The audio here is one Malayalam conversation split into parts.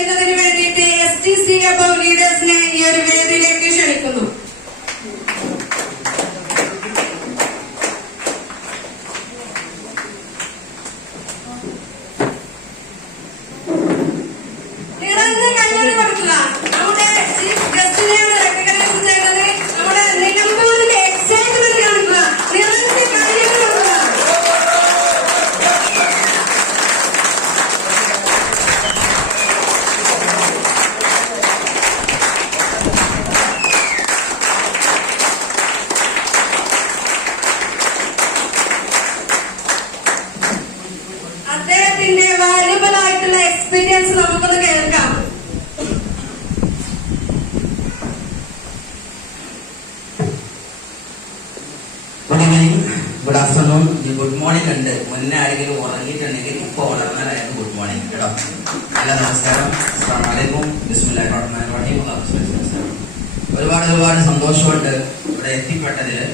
ചെയ്യുന്നതിന് വേണ്ടിയിട്ട് STC അബവ് ലീഡേഴ്സിനെ ഈ ഒരു വേദിയിലേക്ക് ക്ഷണിക്കുന്നു. അദ്ദേഹത്തിന്റെ വാല്യുബിൾ ആയിട്ടുള്ള എക്സ്പീരിയൻസ് നമുക്കൊന്ന് കേൾക്കാം. Good evening, good afternoon, good morning ഉണ്ട്. മുന്നേ ആരെങ്കിലും ഉറങ്ങിയിട്ടുണ്ടെങ്കിൽ ഇപ്പൊ ഉണർന്നാലായിരുന്നു ഗുഡ് മോർണിംഗ് കേട്ടോ. നല്ല നമസ്കാരം, അസ്സലാമു അലൈക്കും, ബിസ്മില്ലാഹിർ റഹ്മാനിർ റഹീം. ഒരുപാട് സന്തോഷമുണ്ട് ഇവിടെ എത്തിപ്പെട്ടതില്.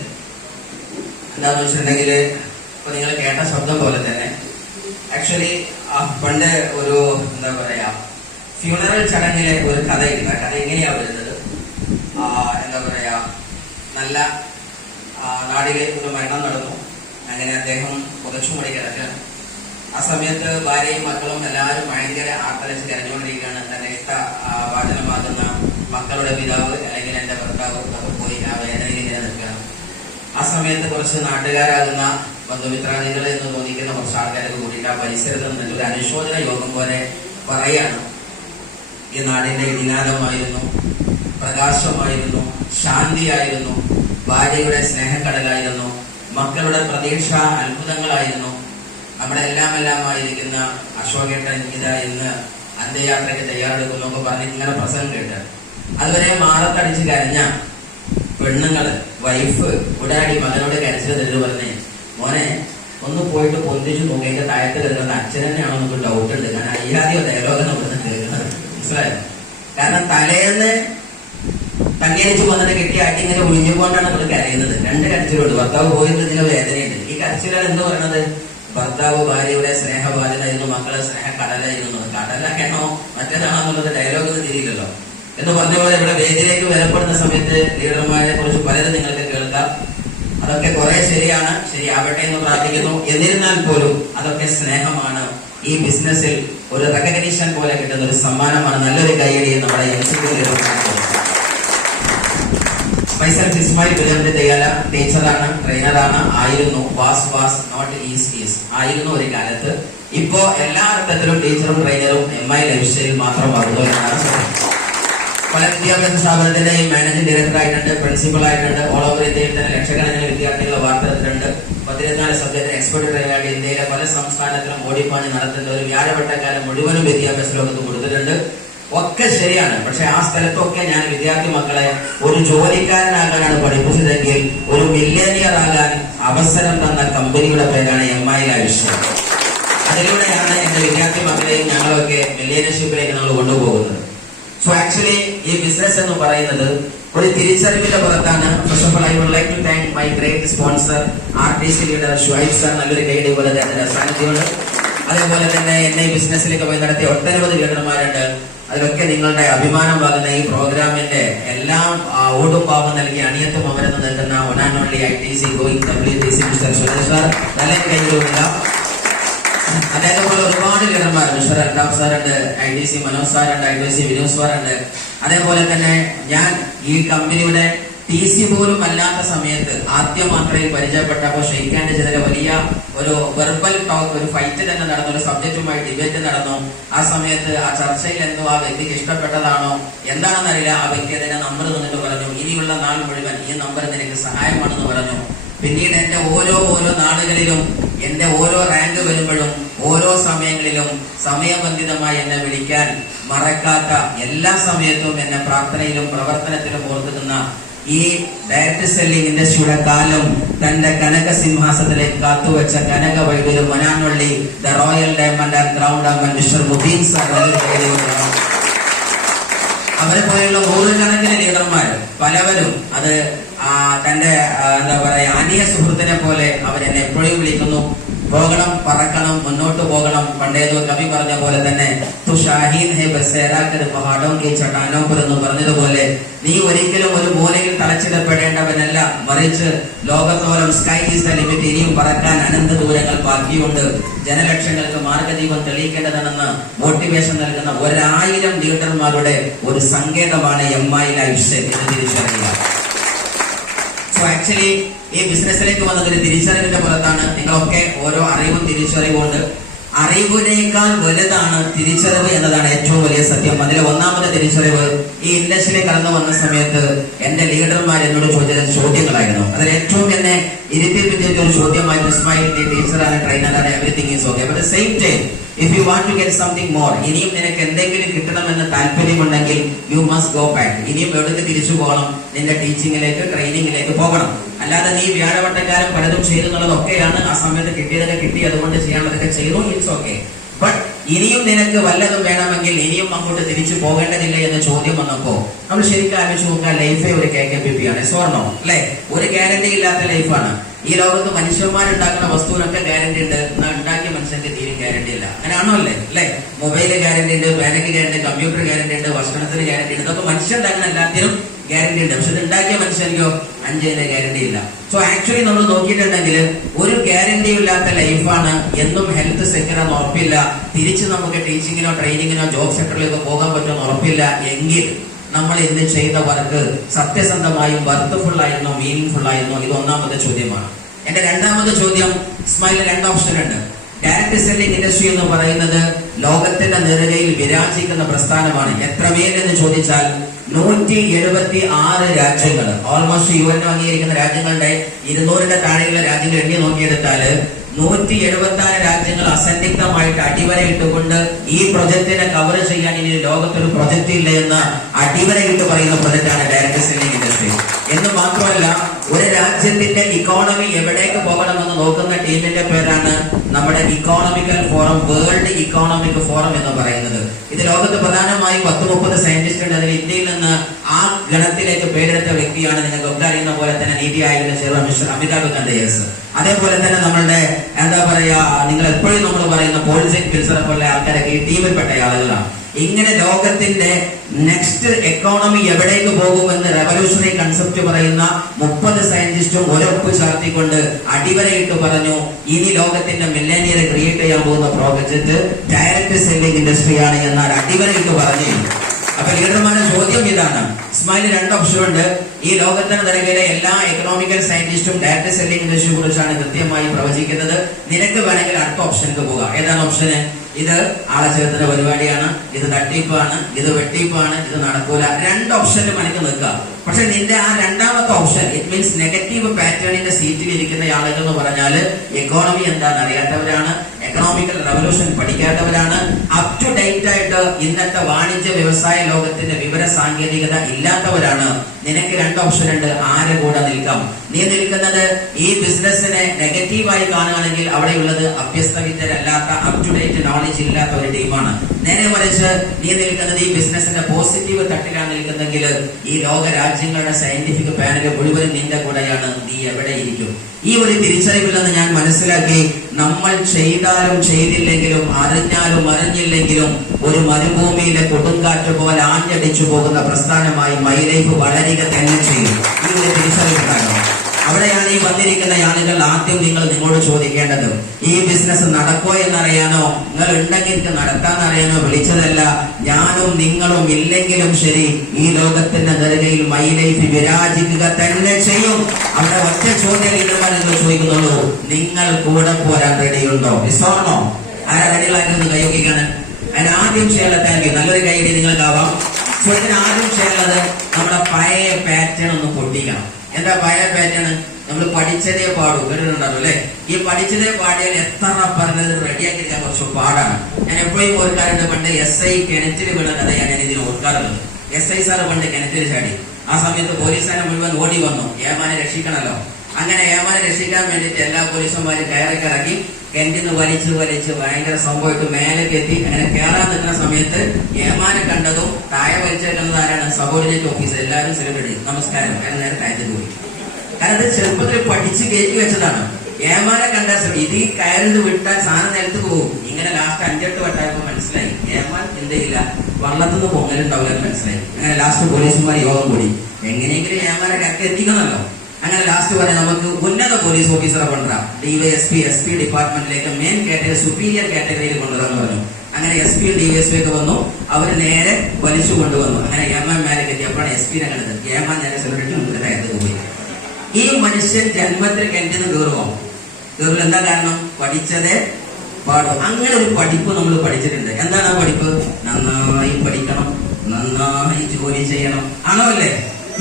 എന്താന്ന് വെച്ചിട്ടുണ്ടെങ്കിൽ ഇപ്പൊ നിങ്ങൾ കേട്ട ശബ്ദം പോലെ തന്നെ ആക്ച്വലി പണ്ട് ഒരു എന്താ പറയാ ഫ്യൂണറൽ ചടങ്ങിലെ ഒരു കഥയുണ്ട്. ആ കഥ എങ്ങനെയാ വരുന്നത്? എന്താ പറയാ, നല്ല നാടിലെ ഒരു മരണം നടന്നു. അങ്ങനെ അദ്ദേഹം പുതച്ചുമൂടി കിടക്കുകയാണ്. ആ സമയത്ത് ഭാര്യയും മക്കളും എല്ലാവരും ഭയങ്കര ആർത്തലച്ച് കരഞ്ഞുകൊണ്ടിരിക്കുകയാണ്. തന്റെ ഇഷ്ട വാചനമാകുന്ന മക്കളുടെ പിതാവ് അല്ലെങ്കിൽ എന്റെ ഭർത്താവ് ഒക്കെ പോയി ആ വേദനയിൽ ഇങ്ങനെ നിൽക്കുകയാണ്. ആ സമയത്ത് കുറച്ച് നാട്ടുകാരാകുന്ന ബന്ധുമിത്രാദികൾ എന്ന് തോന്നിക്കുന്ന കുറച്ച് ആൾക്കാരൊക്കെ കൂടിയിട്ട് ആ പരിസരത്ത് നിന്നിട്ട് ഒരു അനുശോചന യോഗം പോലെ പറയാണ്, ഈ നാടിന്റെ ഇടിനാദമായിരുന്നു, പ്രകാശമായിരുന്നു, ശാന്തിയായിരുന്നു, ഭാര്യയുടെ സ്നേഹക്കടലായിരുന്നു, മക്കളുടെ പ്രതീക്ഷ അത്ഭുതങ്ങളായിരുന്നു, നമ്മുടെ എല്ലാമായിരിക്കുന്ന അശോകേട്ടൻ ഇതാ ഇന്ന് അന്ത്യയാത്രയ്ക്ക് തയ്യാറെടുക്കുന്നു ഒക്കെ പറഞ്ഞ് ഇങ്ങനെ പ്രസംഗം കേട്ട് അതുവരെ മാറത്തടിച്ച് കരഞ്ഞ പെണ്ണുങ്ങള്, വൈഫ്, ഉടാടി മകനോട് കരച്ചിട്ട് പറഞ്ഞേ, മോനെ ഒന്ന് പോയിട്ട് പൊന്തിച്ചു നോക്കി എന്റെ താഴത്ത് കരുതുന്നത് അച്ഛൻ തന്നെയാണോ നമുക്ക് ഡൗട്ട് ഉണ്ട്. കാരണം അയ്യാതെയോ ഡയലോഗാണ് ഇവിടുന്ന് കേൾക്കുന്നത്, മനസ്സിലായോ? കാരണം തലേന്ന് തങ്ങേരിച്ച് വന്നിട്ട് കെട്ടി ആട്ടി ഇങ്ങനെ ഒഴിഞ്ഞുകൊണ്ടാണ് നമ്മൾ കരയുന്നത്. രണ്ട് കരച്ചിലുണ്ട്. ഭർത്താവ് പോയിട്ട് ഇതിന് വേദനയുണ്ട്. ഈ കരച്ചിലാണ് എന്ത് പറയുന്നത്? ഭർത്താവ് ഭാര്യയുടെ സ്നേഹവാചനായിരുന്നു, മക്കളെ സ്നേഹ കടലായിരുന്നു. കടലാണോ മറ്റേതാണോ എന്നുള്ളത് ഡയലോഗ് തിരിയില്ലല്ലോ. എന്ന് പറഞ്ഞ പോലെ ഇവിടെ വേദിയിലേക്ക് വരപ്പെടുന്ന സമയത്ത് ലീഡർമാരെ കുറിച്ച് പലരും നിങ്ങൾക്ക് കേൾക്കാം. അതൊക്കെ കുറെ ശരിയാണ്, ശരിയാവട്ടെ എന്ന് പ്രാർത്ഥിക്കുന്നു. എന്നിരുന്നാൽ പോലും അതൊക്കെ സ്നേഹമാണ്. ഈ ബിസിനസ്സിൽ ഒരു റെക്കഗ്നീഷൻ പോലെ കിട്ടുന്ന ഒരു സമ്മാനമാണ്. നല്ലൊരു കൈയടി നമ്മുടെ മൈസെൽഫ് ഇസ്മായിൽ ബിലംബി ദയാല ടീച്ചറാണ്, ട്രെയിനറാണ്, ആയിരുന്നു. വാസ് നോട്ട് ഈസ് ആയിരുന്നു ഒരു കാലത്ത്. ഇപ്പോ എല്ലാ അർത്ഥത്തിലും ടീച്ചറും ട്രെയിനറും MI ലൈഫ് സ്റ്റൈൽ മാത്രമാകുന്നു എന്നാണ് പറയുന്നത്. പല വിദ്യാഭ്യാസ സ്ഥാപനത്തിന്റെയും മാനേജിംഗ് ഡയറക്ടർ ആയിട്ടുണ്ട്, പ്രിൻസിപ്പൽ ആയിട്ടുണ്ട്. ഓൾ ഓവർ ഇന്ത്യയിൽ തന്നെ ലക്ഷക്കണക്കിന് വിദ്യാർത്ഥികളെ വാർത്തെടുത്തിട്ടുണ്ട്. 14 സബ്ജക്ട് എക്സ്പെർട്ട് ട്രെയിനായിട്ട് ഇന്ത്യയിലെ പല സംസ്ഥാനത്തിലും ഓടിപ്പാഞ്ഞ് നടത്തുന്ന ഒരു വ്യാഴവട്ടക്കാലം മുഴുവനും വിദ്യാഭ്യാസ ലോകത്ത് കൊടുത്തിട്ടുണ്ട്. ഒക്കെ ശരിയാണ്. പക്ഷെ ആ സ്ഥലത്തൊക്കെ ഞാൻ വിദ്യാർത്ഥി മക്കളെ ഒരു ജോലിക്കാരനാകാനാണ് പഠിപ്പിച്ചതെങ്കിൽ ഒരു മില്ലേനിയർ ആകാൻ അവസരം തന്ന കമ്പനിയുടെ പേരാണ് MI ലൈഫ്. അതിലൂടെയാണ് എന്റെ വിദ്യാർത്ഥി മക്കളെയും ഞങ്ങളൊക്കെ മില്ലേനിയർഷിപ്പിലേക്ക് നമ്മൾ കൊണ്ടുപോകുന്നത്. സോ ആക്ച്വലി ഈ ബിസിനസ് എന്ന് പറയുന്നത് ഒരു തിരിച്ചറിവിന്റെ പുറത്താണ്. First of all I would like to thank my great sponsor RTC leader Shuhaib sir. നല്ലൊരു ഗൈഡ് പോലെ അദ്ദേഹത്തിന്റെ സാന്നിധ്യമുണ്ട്. അതേപോലെ തന്നെ എന്നെ ഈ ബിസിനസ്സിലേക്ക് പോയി നടത്തിയ ഒട്ടനവധി ലീഡർമാരുണ്ട്. അതിലൊക്കെ നിങ്ങളുടെ അഭിമാനമാകുന്ന ഈ പ്രോഗ്രാമിന്റെ എല്ലാം ഓടും പാവം നൽകി അണിയത്തും അമരത്ത് നൽകുന്ന one and only ITC going WTC mister Suresh sir. നല്ല കൈയിലുമില്ല. അതേപോലെ ഒരുപാട് ലീഡർമാർ, മിസ്റ്റർ അൽതാഫ് സാറുണ്ട്, ITC മനോജ് സാറുണ്ട്, ITC വിനോദ് സാറുണ്ട്. അതേപോലെ തന്നെ ഞാൻ ഈ കമ്പനിയുടെ TC പോലും അല്ലാത്ത സമയത്ത് ആദ്യം മാത്രമേ പരിചയപ്പെട്ടപ്പോൾ ഷെയ്ഖാന്റെ ചെറിയ വലിയ ഒരു വെർബൽ ടോക്ക്, ഒരു ഫൈറ്റ് തന്നെ നടന്നു, ഒരു സബ്ജക്റ്റുമായി ഡിബേറ്റ് നടന്നു. ആ സമയത്ത് ആ ചർച്ചയിൽ എന്തോ ആ വ്യക്തിക്ക് ഇഷ്ടപ്പെട്ടതാണോ എന്താണെന്നറിയില്ല, ആ വ്യക്തി അതിന്റെ നമ്പർ തന്നിട്ട് പറഞ്ഞു, ഇനിയുള്ള നാൾ മുഴുവൻ ഈ നമ്പർ നിനക്ക് സഹായമാണെന്ന് പറഞ്ഞു. പിന്നീട് എന്റെ ഓരോ നാടുകളിലും എന്റെ ഓരോ റാങ്ക് വരുമ്പോഴും ഓരോ സമയങ്ങളിലും സമയബന്ധിതമായി എന്നെ വിളിക്കാൻ മറക്കാത്ത, എല്ലാ സമയത്തും എന്നെ പ്രാർത്ഥനയിലും പ്രവർത്തനത്തിലും ഓർക്കുന്ന ഈ ഡയറക്ട് സെല്ലിംഗ് ഇൻഡസ്ട്രിയുടെ കാലം തന്റെ കനക സിംഹാസനത്തിലേക്ക് കാത്തുവെച്ച കനക വൈദ്യുതി മനാനൊള്ളി the royal diamond and crown diamond mister Mubeen sir. അവരെ പോലെയുള്ള നൂറുകണക്കിന് ലീഡർമാർ പലവരും അത് തന്റെ എന്താ പറയാ അനിയ സുഹൃത്തിനെ പോലെ അവരെന്നെ എപ്പോഴും വിളിക്കുന്നു. പോകണം, പറക്കണം, മുന്നോട്ട് പോകണം. പണ്ടേതോ കവി പറഞ്ഞ പോലെ തന്നെ തുഷാഹീൻ ഹെ ബസേരാക്കർ പഹാഡോ കെ ചട്ടാനോ എന്ന് പറഞ്ഞതുപോലെ നീ ഒരിക്കലും ഒരു മൂലയിൽ തളച്ചിടപ്പെടേണ്ടവനല്ല, മറിച്ച് ലോകത്തോളം സ്കൈ ഈസ് ദ ലിമിറ്റ്, ഇനിയും പറക്കാൻ അനന്ത ദൂരങ്ങൾ ബാക്കിയുണ്ട്, ജനലക്ഷങ്ങൾക്ക് മാർഗദീപം തെളിയിക്കേണ്ടതാണെന്ന് മോട്ടിവേഷൻ നൽകുന്ന 1000 ലീഡർമാരുടെ ഒരു സങ്കേതമാണ് MI ലൈഫ് സ്റ്റൈൽ എന്ന് തിരിച്ചറിയുക. സോ ആക്ച്വലി ഈ ബിസിനസ്സിലേക്ക് വന്നതൊരു തിരിച്ചറിവിന്റെ പുറത്താണ്. നിങ്ങളൊക്കെ ഓരോ അറിവും തിരിച്ചറിവുണ്ട്. അറിവിനേക്കാൾ വലുതാണ് തിരിച്ചറിവ് എന്നതാണ് ഏറ്റവും വലിയ സത്യം. അതിലെ ഒന്നാമത്തെ തിരിച്ചറിവ്, ഈ ഇൻഡസ്ട്രിയിൽ കടന്നു വന്ന സമയത്ത് എന്റെ ലീഡർമാർ എന്നോട് ചോദിച്ച ചോദ്യങ്ങളായിരുന്നു. അതിൽ ഏറ്റവും എന്നെ ഇരുത്തിപ്പിച്ച ഒരു ചോദ്യമായിരുന്നു, ഇസ്മായിൽ ടീച്ചറാണ്, ട്രെയിനറാണ്, everything is okay, but same time if you want to get something more, ഇനിയും നിനക്ക് എന്തെങ്കിലും കിട്ടണമെന്ന് താല്പര്യമുണ്ടെങ്കിൽ യു മസ്റ്റ് ഗോ ബാക്ക്. ഇനിയും എവിടേക്ക് തിരിച്ചു പോകണം? നിന്റെ ടീച്ചിങ്ങിലേക്ക്, ട്രെയിനിങ്ങിലേക്ക് പോകണം. അല്ലാതെ നീ വ്യാഴവട്ടക്കാരൻ പലതും ചെയ്തെന്നുള്ളതൊക്കെയാണ്. ആ സമയത്ത് കിട്ടിയതൊക്കെ കിട്ടി, അതുകൊണ്ട് ചെയ്യാനുള്ളതൊക്കെ ചെയ്തു, ഇറ്റ്സ് ഓക്കെ. ബട്ട് ഇനിയും നിനക്ക് വല്ലതും വേണമെങ്കിൽ ഇനിയും അങ്ങോട്ട് തിരിച്ചു പോകേണ്ടതില്ല എന്ന ചോദ്യം വന്നപ്പോ നമ്മൾ ശരിക്കും ആലോചിച്ച് നോക്കുക, ലൈഫേ ഒരു KKPP ആണ്, സ്വർണ്ണോ അല്ലെ? ഒരു ഗ്യാരണ്ടി ഇല്ലാത്ത ലൈഫാണ്. ഈ ലോകത്ത് മനുഷ്യന്മാരുണ്ടാക്കുന്ന വസ്തുവിനൊക്കെ ഗ്യാരണ്ടി ഉണ്ട്, എന്നാൽ ഉണ്ടാക്കിയ മനുഷ്യന്റെ തീരും ഗ്യാരണ്ടി ഇല്ല. അങ്ങനെയാണോ അല്ലേ? മൊബൈല് ഗ്യാരണ്ടി ഉണ്ട്, ബാനക്ക് ഗ്യാരണ്ടി, കമ്പ്യൂട്ടർ ഗ്യാരണ്ടി ഉണ്ട്, ഭക്ഷണത്തിന് ഗ്യാരണ്ടി ഉണ്ട്. ഇതൊക്കെ മനുഷ്യൻ ഉണ്ടാക്കുന്ന എല്ലാത്തിനും ഗ്യാരണ്ടി ഉണ്ട്. പക്ഷെ ഇത് ഉണ്ടാക്കിയ മനുഷ്യനിക്കോ 5 ഗ്യാരണ്ടി ഇല്ല. സോ ആക്ച്വലി നമ്മൾ നോക്കിയിട്ടുണ്ടെങ്കിൽ ഒരു ഗ്യാരണ്ടി ഇല്ലാത്ത ലൈഫാണ്. എന്നും ഹെൽത്ത് സെക്യൂർ എന്ന് ഉറപ്പില്ല. തിരിച്ച് നമുക്ക് ടീച്ചിങ്ങിനോ ട്രെയിനിങ്ങിനോ ജോബ് സെക്ടറിലേക്കോ പോകാൻ പറ്റുമെന്ന് ഉറപ്പില്ല. എങ്കിൽ നമ്മൾ ഇന്ന് ചെയ്ത വർക്ക് സത്യസന്ധമായും വർത്ത്ഫുൾ ആയിരുന്നോ, മീനിങ് ഫുൾ ആയിരുന്നോ? ഇത് ഒന്നാമത്തെ ചോദ്യമാണ്. എന്റെ രണ്ടാമത്തെ ചോദ്യം, ഇസ്മായിലിന് 2 ഓപ്ഷൻ ഉണ്ട്. ഡയറക്ട് സെല്ലിംഗ് ഇൻഡസ്ട്രി എന്ന് പറയുന്നത് ലോകത്തിന്റെ നെറുകയിൽ വിരാജിക്കുന്ന പ്രസ്ഥാനമാണ്. എത്രമേൽ എന്ന് ചോദിച്ചാൽ 176 രാജ്യങ്ങൾ, ഓൾമോസ്റ്റ് UN അംഗീകരിക്കുന്ന രാജ്യങ്ങളുടെ 200ന്റെ താഴെയുള്ള രാജ്യങ്ങൾ എണ്ണി നോക്കിയെടുത്താല് 176 രാജ്യങ്ങൾ അസന്നിഗ്ധമായിട്ട് അടിവരയിട്ടുകൊണ്ട് ഈ പ്രൊജക്ടിനെ കവർ ചെയ്യാൻ ഇനി ലോകത്തൊരു പ്രൊജക്ട് ഇല്ല എന്ന് അടിവരയിട്ട് പറയുന്ന പ്രൊജക്ടാണ് ഡയറക്ട് സെല്ലിംഗ് ഇൻഡസ്ട്രി. എന്ന് മാത്രമല്ല, ഒരു രാജ്യത്തിന്റെ ഇക്കോണമി എവിടേക്ക് പോകണമെന്ന് നോക്കുന്ന ടീമിന്റെ പേരാണ് നമ്മുടെ ഇക്കോണമിക്കൽ ഫോറം, വേൾഡ് ഇക്കോണമിക് ഫോറം എന്ന് പറയുന്നത്. ഇത് ലോകത്ത് പ്രധാനമായും 10-30 സയന്റിസ്റ്റ് ഉണ്ട്. അതിൽ ഇന്ത്യയിൽ നിന്ന് ആ ഗണത്തിലേക്ക് പേരെടുത്ത വ്യക്തിയാണ് നിങ്ങൾക്കൊക്കെ അറിയുന്ന പോലെ തന്നെ നീതി ആയോഗിന്റെ ചെയർമാൻ മിസ്റ്റർ അമിതാഭ് കാന്ത്. അതേപോലെ തന്നെ നമ്മളുടെ എന്താ പറയാ, നിങ്ങൾ എപ്പോഴും നമ്മൾ പറയുന്ന പോളിസിക് ഫിൽസറെ പോലെ ആൾക്കാരൊക്കെ ഈ ടീമിൽപ്പെട്ട ആളുകളാണ്. ഇങ്ങനെ ലോകത്തിന്റെ നെക്സ്റ്റ് എക്കോണമി എവിടേക്ക് പോകുമെന്ന് റെവല്യൂഷണറി കൺസെപ്റ്റ് പറയുന്ന 30 സയന്റിസ്റ്റും ഒരൊപ്പ് ചാർത്തിക്കൊണ്ട് അടിവരയിട്ട് പറഞ്ഞു, ഇനി ലോകത്തിന്റെ മില്ലേനിയർ ക്രിയേറ്റ് ചെയ്യാൻ പോകുന്ന പ്രോജക്റ്റ് ഡയറക്ട് സെല്ലിംഗ് ഇൻഡസ്ട്രിയാണ് എന്നാൽ അടിവരയിട്ട് പറഞ്ഞു. അപ്പൊ ലീഡർമാരുടെ ചോദ്യം ഇതാണ്, ഇസ്മായിൽ 2 ഓപ്ഷൻ ഉണ്ട്. ഈ ലോകത്തിന് നിലവിലെ എല്ലാ എക്കണോമിക്കൽ സയന്റിസ്റ്റും ഡയറക്ട് സെല്ലിംഗ് ഇൻഡസ്ട്രിയെ കുറിച്ചാണ് കൃത്യമായി പ്രവചിക്കുന്നത്. നിനക്ക് വേണമെങ്കിൽ അടുത്ത ഓപ്ഷനിലേക്ക് പോകാം. ഏതാണ് ഓപ്ഷന്? ഇത് ആളെ ചേർത്തുന്ന പരിപാടിയാണ്, ഇത് തട്ടിപ്പാണ്, ഇത് വെട്ടിപ്പാണ്, ഇത് നടക്കൂല. 2 ഓപ്ഷനിലും എനിക്ക് നിൽക്കാം. പക്ഷെ നിന്റെ ആ രണ്ടാമത്തെ ഓപ്ഷൻ, ഇറ്റ് മീൻസ് നെഗറ്റീവ് പാറ്റേണിന്റെ സീറ്റിൽ ഇരിക്കുന്ന ആളുകൾ എന്ന് പറഞ്ഞാല് എക്കോണമി എന്താണെന്ന് അറിയാത്തവരാണ്, എക്കണോമിക്കൽ റവല്യൂഷൻ പഠിക്കാത്തവരാണ്, അപ് ടു ഡേറ്റ് ആയിട്ട് ഇന്നത്തെ വാണിജ്യ വ്യവസായ ലോകത്തിന്റെ വിവര സാങ്കേതികത ഇല്ലാത്തവരാണ്. നിനക്ക് 2 ഓപ്ഷൻ ഉണ്ട്. ആരെ കൂടെ നിൽക്കാം? നീ നിൽക്കുന്നത് ഈ ബിസിനസിനെ നെഗറ്റീവായി കാണുകയാണെങ്കിൽ അവിടെയുള്ളത് അഭ്യസ്തവിദ്യരല്ലാത്ത, അപ് ടു ഡേറ്റ് നോളജ് ഇല്ലാത്ത ഒരു ടീമാണ്. നേരെ മറിച്ച് നീ നിൽക്കുന്നത് ഈ ബിസിനസിന്റെ പോസിറ്റീവ് തട്ടിലാണ് നിൽക്കുന്നെങ്കിൽ ഈ ലോക രാജ്യങ്ങളുടെ സയന്റിഫിക് പാനൽ മുഴുവനും നിന്റെ കൂടെയാണ്. നീ എവിടെ ഇരിക്കും? ഈ ഒരു തിരിച്ചറിവിൽ നിന്ന് ഞാൻ മനസ്സിലാക്കി, നമ്മൾ ചെയ്താലും ചെയ്തില്ലെങ്കിലും, അറിഞ്ഞാലും അറിഞ്ഞില്ലെങ്കിലും ഒരു മരുഭൂമിയിലെ കൊടുങ്കാറ്റ് പോലെ ആഞ്ഞടിച്ചു പോകുന്ന പ്രസ്ഥാനമായി മൈ ലൈഫ് വളരുക തന്നെ ചെയ്യും. ഈ ഒരു തിരിച്ചറിവുണ്ടാകണം. അവിടെയാണ് ഈ വന്നിരിക്കുന്ന ആളുകൾ ആദ്യം നിങ്ങളോട് ചോദിക്കേണ്ടത്, ഈ ബിസിനസ് നടക്കോ എന്നറിയാനോ, നിങ്ങൾ ഉണ്ടെങ്കിൽ എനിക്ക് നടത്താന്നറിയാനോ വിളിച്ചതല്ല. ഞാനും നിങ്ങളും ഇല്ലെങ്കിലും ശരി, ഈ ലോകത്തിന്റെ നെറുകയിൽ മൈ ലൈഫ് വിരാജിക്കുക തന്നെ ചെയ്യും. അവിടെ ഒറ്റ ചോദ്യം നിങ്ങൾ ചോദിക്കുന്നുള്ളൂ, നിങ്ങൾ കൂടെ പോരാൻ റെഡിയുണ്ടോ? വിശ്വാസമോ? ആരാ റെഡികളായിരുന്നു? കൈയൊക്കെയാണ്. അതിന് ആദ്യം ചെയ്യാനുള്ള താങ്ക് യു, നല്ലൊരു കൈയ്യടി നിങ്ങൾക്കാവാം. സോ ഇതിന് ആദ്യം ചെയ്യാനുള്ളത് നമ്മുടെ പഴയ പാറ്റേൺ ഒന്ന് പൊട്ടിക്കണം. എന്താ പഴയ പാറ്റേൺ? നമ്മൾ പഠിച്ചതേ പാടൂ, കേട്ടിട്ടുണ്ടാവും അല്ലെ? ഈ പഠിച്ചതേ പാടിയാൽ എത്ര പറഞ്ഞത് റെഡിയാക്കി എടുക്കാൻ കുറച്ച് പാടാണ്. ഞാൻ എപ്പോഴും ഓർക്കാറുണ്ട്, പണ്ട് SI കിണറ്റിൽ വീണ കഥയാണ് ഞാൻ ഇതിന് ഓർക്കാറുള്ളത്. SI സാറ് പണ്ട് കിണറ്റിൽ ചാടി. ആ സമയത്ത് പോലീസുകാരെ മുഴുവൻ ഓടി വന്നു, ഏമാനെ രക്ഷിക്കണല്ലോ. അങ്ങനെ ഏമാനെ രക്ഷിക്കാൻ വേണ്ടിയിട്ട് എല്ലാ പോലീസുമാരും കയറിക്കിറക്കി കിണറ്റിന്ന് വലിച്ച് ഭയങ്കര സംഭവമായിട്ട് മേലേക്ക് എത്തി. അങ്ങനെ കയറാൻ നിൽക്കുന്ന സമയത്ത് ഏമാനെ കണ്ടതും താഴെ വലിച്ചെടുക്കുന്നത് ആരാണ്? Subordinate officer. എല്ലാവരും സെലിബ്രിറ്റി, നമസ്കാരം, നേരെ താഴത്തേക്ക് പോയി. കാരണം അത് ചെറുപ്പത്തിൽ പഠിച്ച് കയറ്റി വെച്ചതാണ്. ഏമാനെ കണ്ടാൽ ഇത് ഈ കയറിന് വിട്ടാൽ സാധനം നിലത്ത് പോകും. ഇങ്ങനെ ലാസ്റ്റ് 5-8 വട്ടായപ്പോ മനസ്സിലായി ഏമാൻ എന്തെയില്ല വള്ളത്തുനിന്ന് പൊങ്ങലുണ്ടാവില്ല മനസ്സിലായി. അങ്ങനെ ലാസ്റ്റ് പോലീസുമാർ യോഗം കൂടി എങ്ങനെയെങ്കിലും ഏമാനെ കക്ക എത്തിക്കണമല്ലോ. അങ്ങനെ ലാസ്റ്റ് പറയാം നമുക്ക് ഉന്നത പോലീസ് ഓഫീസറെ കൊണ്ടുവരാം. DYSP SP ഡിപ്പാർട്ട്മെന്റിലേക്ക് മെയിൻ കാറ്റഗറി സുപ്പീരിയർ കാറ്റഗറിയിൽ കൊണ്ടുവരാന്ന് പറഞ്ഞു. അങ്ങനെ SP DYSP ഒക്കെ വന്നു. അവര് നേരെ വലിച്ചു കൊണ്ടുവന്നു. അങ്ങനെ ഏമാന്മാരൊക്കെ എത്തിയപ്പോഴാണ് SP നെ കണ്ടത്. ഏമാൻ നേരെ സെലിബ്രിറ്റി മുന്നിൽ കയറി പോയി. ഈ മനുഷ്യൻ ജന്മത്തിൽ കെട്ടിന്ന് കയറുമോ? കയറില്ല. എന്താ കാരണം? പഠിച്ചതേ പാടും. അങ്ങനെ ഒരു പഠിപ്പ് നമ്മൾ പഠിച്ചിട്ടുണ്ട്. എന്താണ് ആ പഠിപ്പ്? നന്നായി പഠിക്കണം, നന്നായി ജോലി ചെയ്യണം, ആണോ അല്ലേ?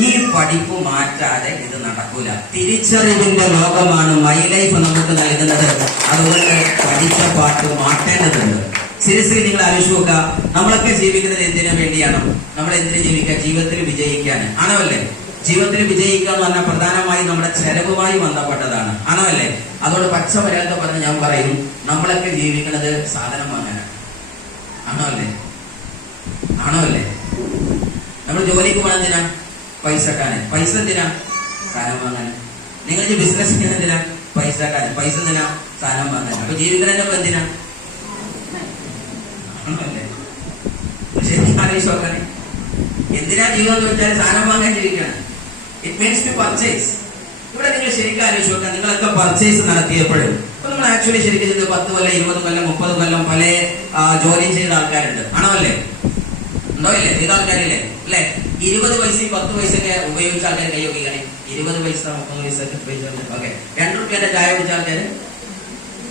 ഈ പഠിപ്പ് മാറ്റാതെ ഇത് നടക്കൂല. തിരിച്ചറിവിന്റെ ലോകമാണ് മൈ ലൈഫ് നമുക്ക് നൽകുന്നത്. അതുകൊണ്ട് പഠിച്ച പാട്ട് മാറ്റേണ്ടതുണ്ട്. സീരിയസ്ലി നിങ്ങൾ ആലോചിച്ച് നോക്കുക. നമ്മളൊക്കെ ജീവിക്കുന്നത് എന്തിനു വേണ്ടിയാണ്? നമ്മൾ എന്തിനു ജീവിക്കുക? ജീവിതത്തിൽ വിജയിക്കാൻ, ആണോ അല്ലേ? ജീവിതത്തിൽ വിജയിക്കുക എന്ന് പറഞ്ഞാൽ പ്രധാനമായി നമ്മുടെ ചെലവുമായി ബന്ധപ്പെട്ടതാണ്, ആണോ അല്ലേ? അതുകൊണ്ട് പച്ച മലയാളത്തെ പറഞ്ഞ് ഞാൻ പറയും, നമ്മളൊക്കെ ജീവിക്കുന്നത് സാധനം വാങ്ങാനാണ്, ആണോ അല്ലേ? ആണോ അല്ലേ? നമ്മൾ ജോലിക്ക് പോകണം എന്തിനാ? പൈസ ഇട്ടാന്. പൈസ എന്തിനാ? സാധനം വാങ്ങാൻ. നിങ്ങൾ ബിസിനസ് ചെയ്യുന്ന എന്തിനാ? പൈസ ഇട്ടാന്. പൈസ എന്തിനാ? സാധനം വാങ്ങാൻ. അപ്പൊ ജീവിക്കുന്നതിന്റെ എന്തിനാ? ആണോ അല്ലേ? ശരിക്കും ആലോചിച്ച് നോക്കണേ. എന്തിനാ ജീവിതം എന്ന് വെച്ചാൽ സാധനം വാങ്ങാൻ ജീവിക്കുകയാണ്. It means to purchase. ഇവിടെ നിങ്ങൾ ശരിക്കും ആലോചിച്ച് നോക്കുക. നിങ്ങളൊക്കെ പർച്ചേസ് നടത്തിയപ്പോഴും ഇപ്പൊ നമ്മൾ ആക്ച്വലി ശരിക്കും ചെയ്ത് 10 കൊല്ലം 20 കൊല്ലം 30 കൊല്ലം പല ജോലിയും ചെയ്ത ആൾക്കാരുണ്ട്, ആണോ അല്ലേ? ഉണ്ടോ ഇല്ലേ? ചെയ്ത ആൾക്കാരില്ലേ അല്ലെ? 20 പൈസ 10 പൈസയൊക്കെ ഉപയോഗിച്ച ആൾക്കാർ കൈ നോക്കിക്കണേ. 20 പൈസ 30 പൈസ ഒക്കെ ഉപയോഗിച്ചു. ഓക്കെ, 2 റുപ്യന്റെ ചായ കുടിച്ച ആൾക്കാർ